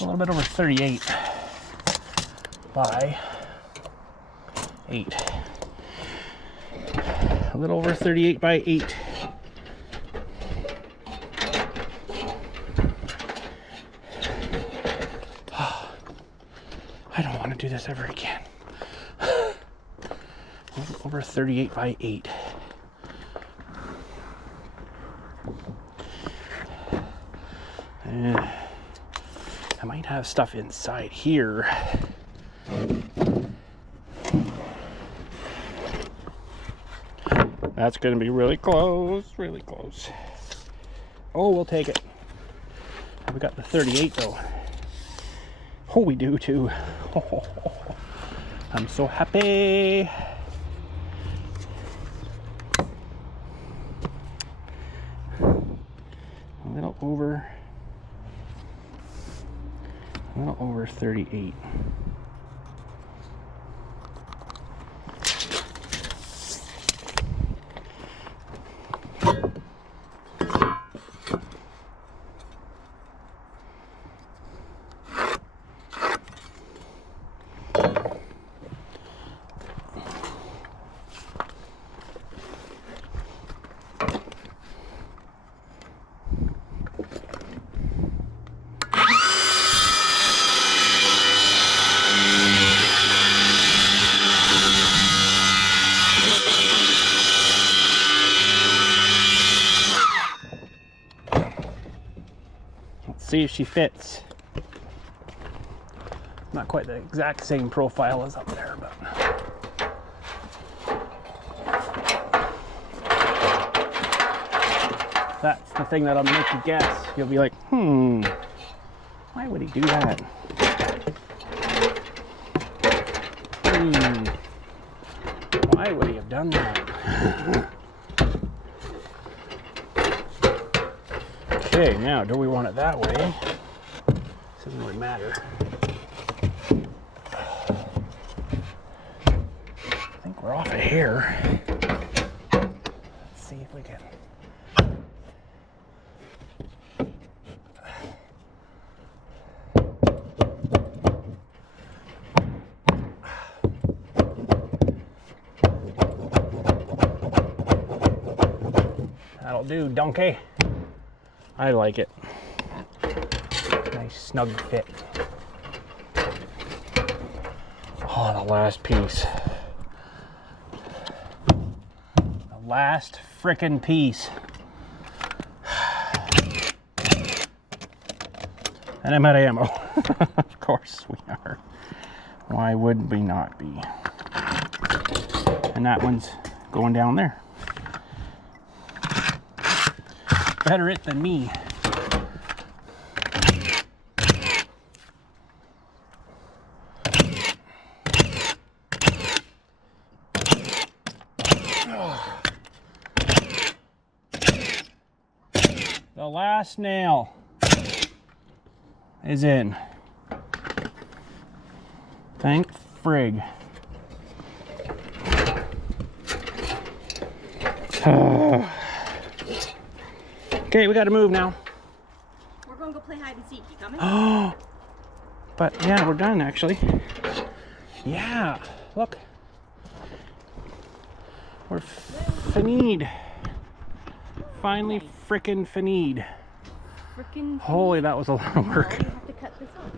A little bit over 38 by 8. A little over 38 by 8. I don't want to do this ever again. Over 38 by 8. I might have stuff inside here. That's going to be really close, really close. Oh, we'll take it. We got the 38 though. Oh, we do too. Oh, I'm so happy. A little over 38. See if she fits. Not quite the exact same profile as up there, but that's the thing that'll make you guess. You'll be like, why would he do that? Why would he have done that? Okay, now do we want it that way? This Doesn't really matter. I think we're off of here. Let's see if we can. That'll do, donkey. I like it. Nice snug fit. Oh, the last piece. The last frickin' piece. And I'm out of ammo. Of course we are. Why would we not be? And that one's going down there. Better it than me. The last nail is in. Thank frig. Okay, we gotta move now. We're gonna go play hide and seek. You coming? Oh, but yeah, we're done actually. Yeah, look. We're finished. Finally frickin' finished. Frickin' Holy, that was a lot of work. You have to cut this off.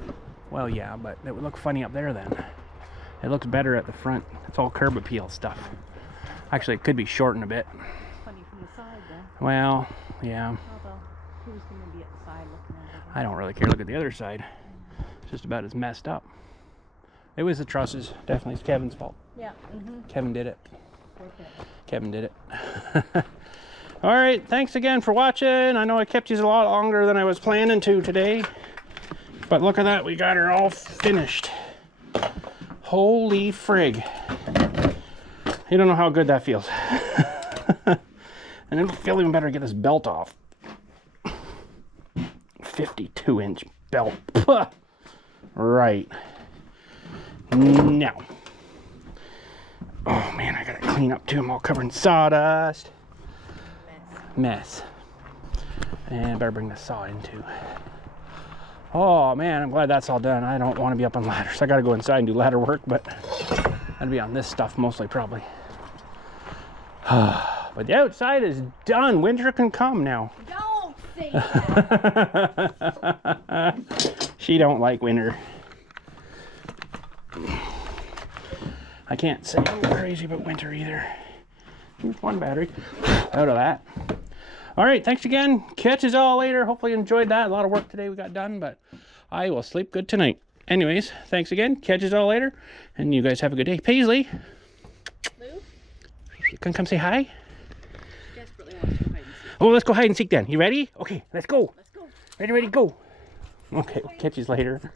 Well, yeah, but it would look funny up there then. It looks better at the front. It's all curb appeal stuff. Actually, it could be shortened a bit. Funny from the side then. Well, yeah. Although, who's gonna be at the side looking at it? I don't really care. Look at the other side. It's just about as messed up. It was the trusses. Definitely, it's Kevin's fault. Yeah. Kevin did it. Okay. Kevin did it. All right, thanks again for watching. I know I kept you a lot longer than I was planning to today. But look at that, we got her all finished. Holy frig. You don't know how good that feels. And it'll feel even better to get this belt off. 52-inch belt. Right. Now. Oh man, I gotta clean up too. I'm all covered in sawdust. Mess. And better bring the saw in too. Oh man, I'm glad that's all done. I don't want to be up on ladders. I gotta go inside and do ladder work, but I'd be on this stuff mostly probably. But the outside is done. Winter can come now. Don't say that. She don't like winter. I can't say I'm crazy about winter either. Here's one battery out of that. All right, thanks again. Catch us all later. Hopefully you enjoyed that. A lot of work today we got done, but I will sleep good tonight. Anyways, thanks again. Catch us all later, and you guys have a good day. Paisley, Lou? you can come say hi? Desperately wants to go hide and seek. Oh, let's go hide and seek then. You ready? Okay, let's go. Let's go. Ready, go. Okay, we'll catch you later.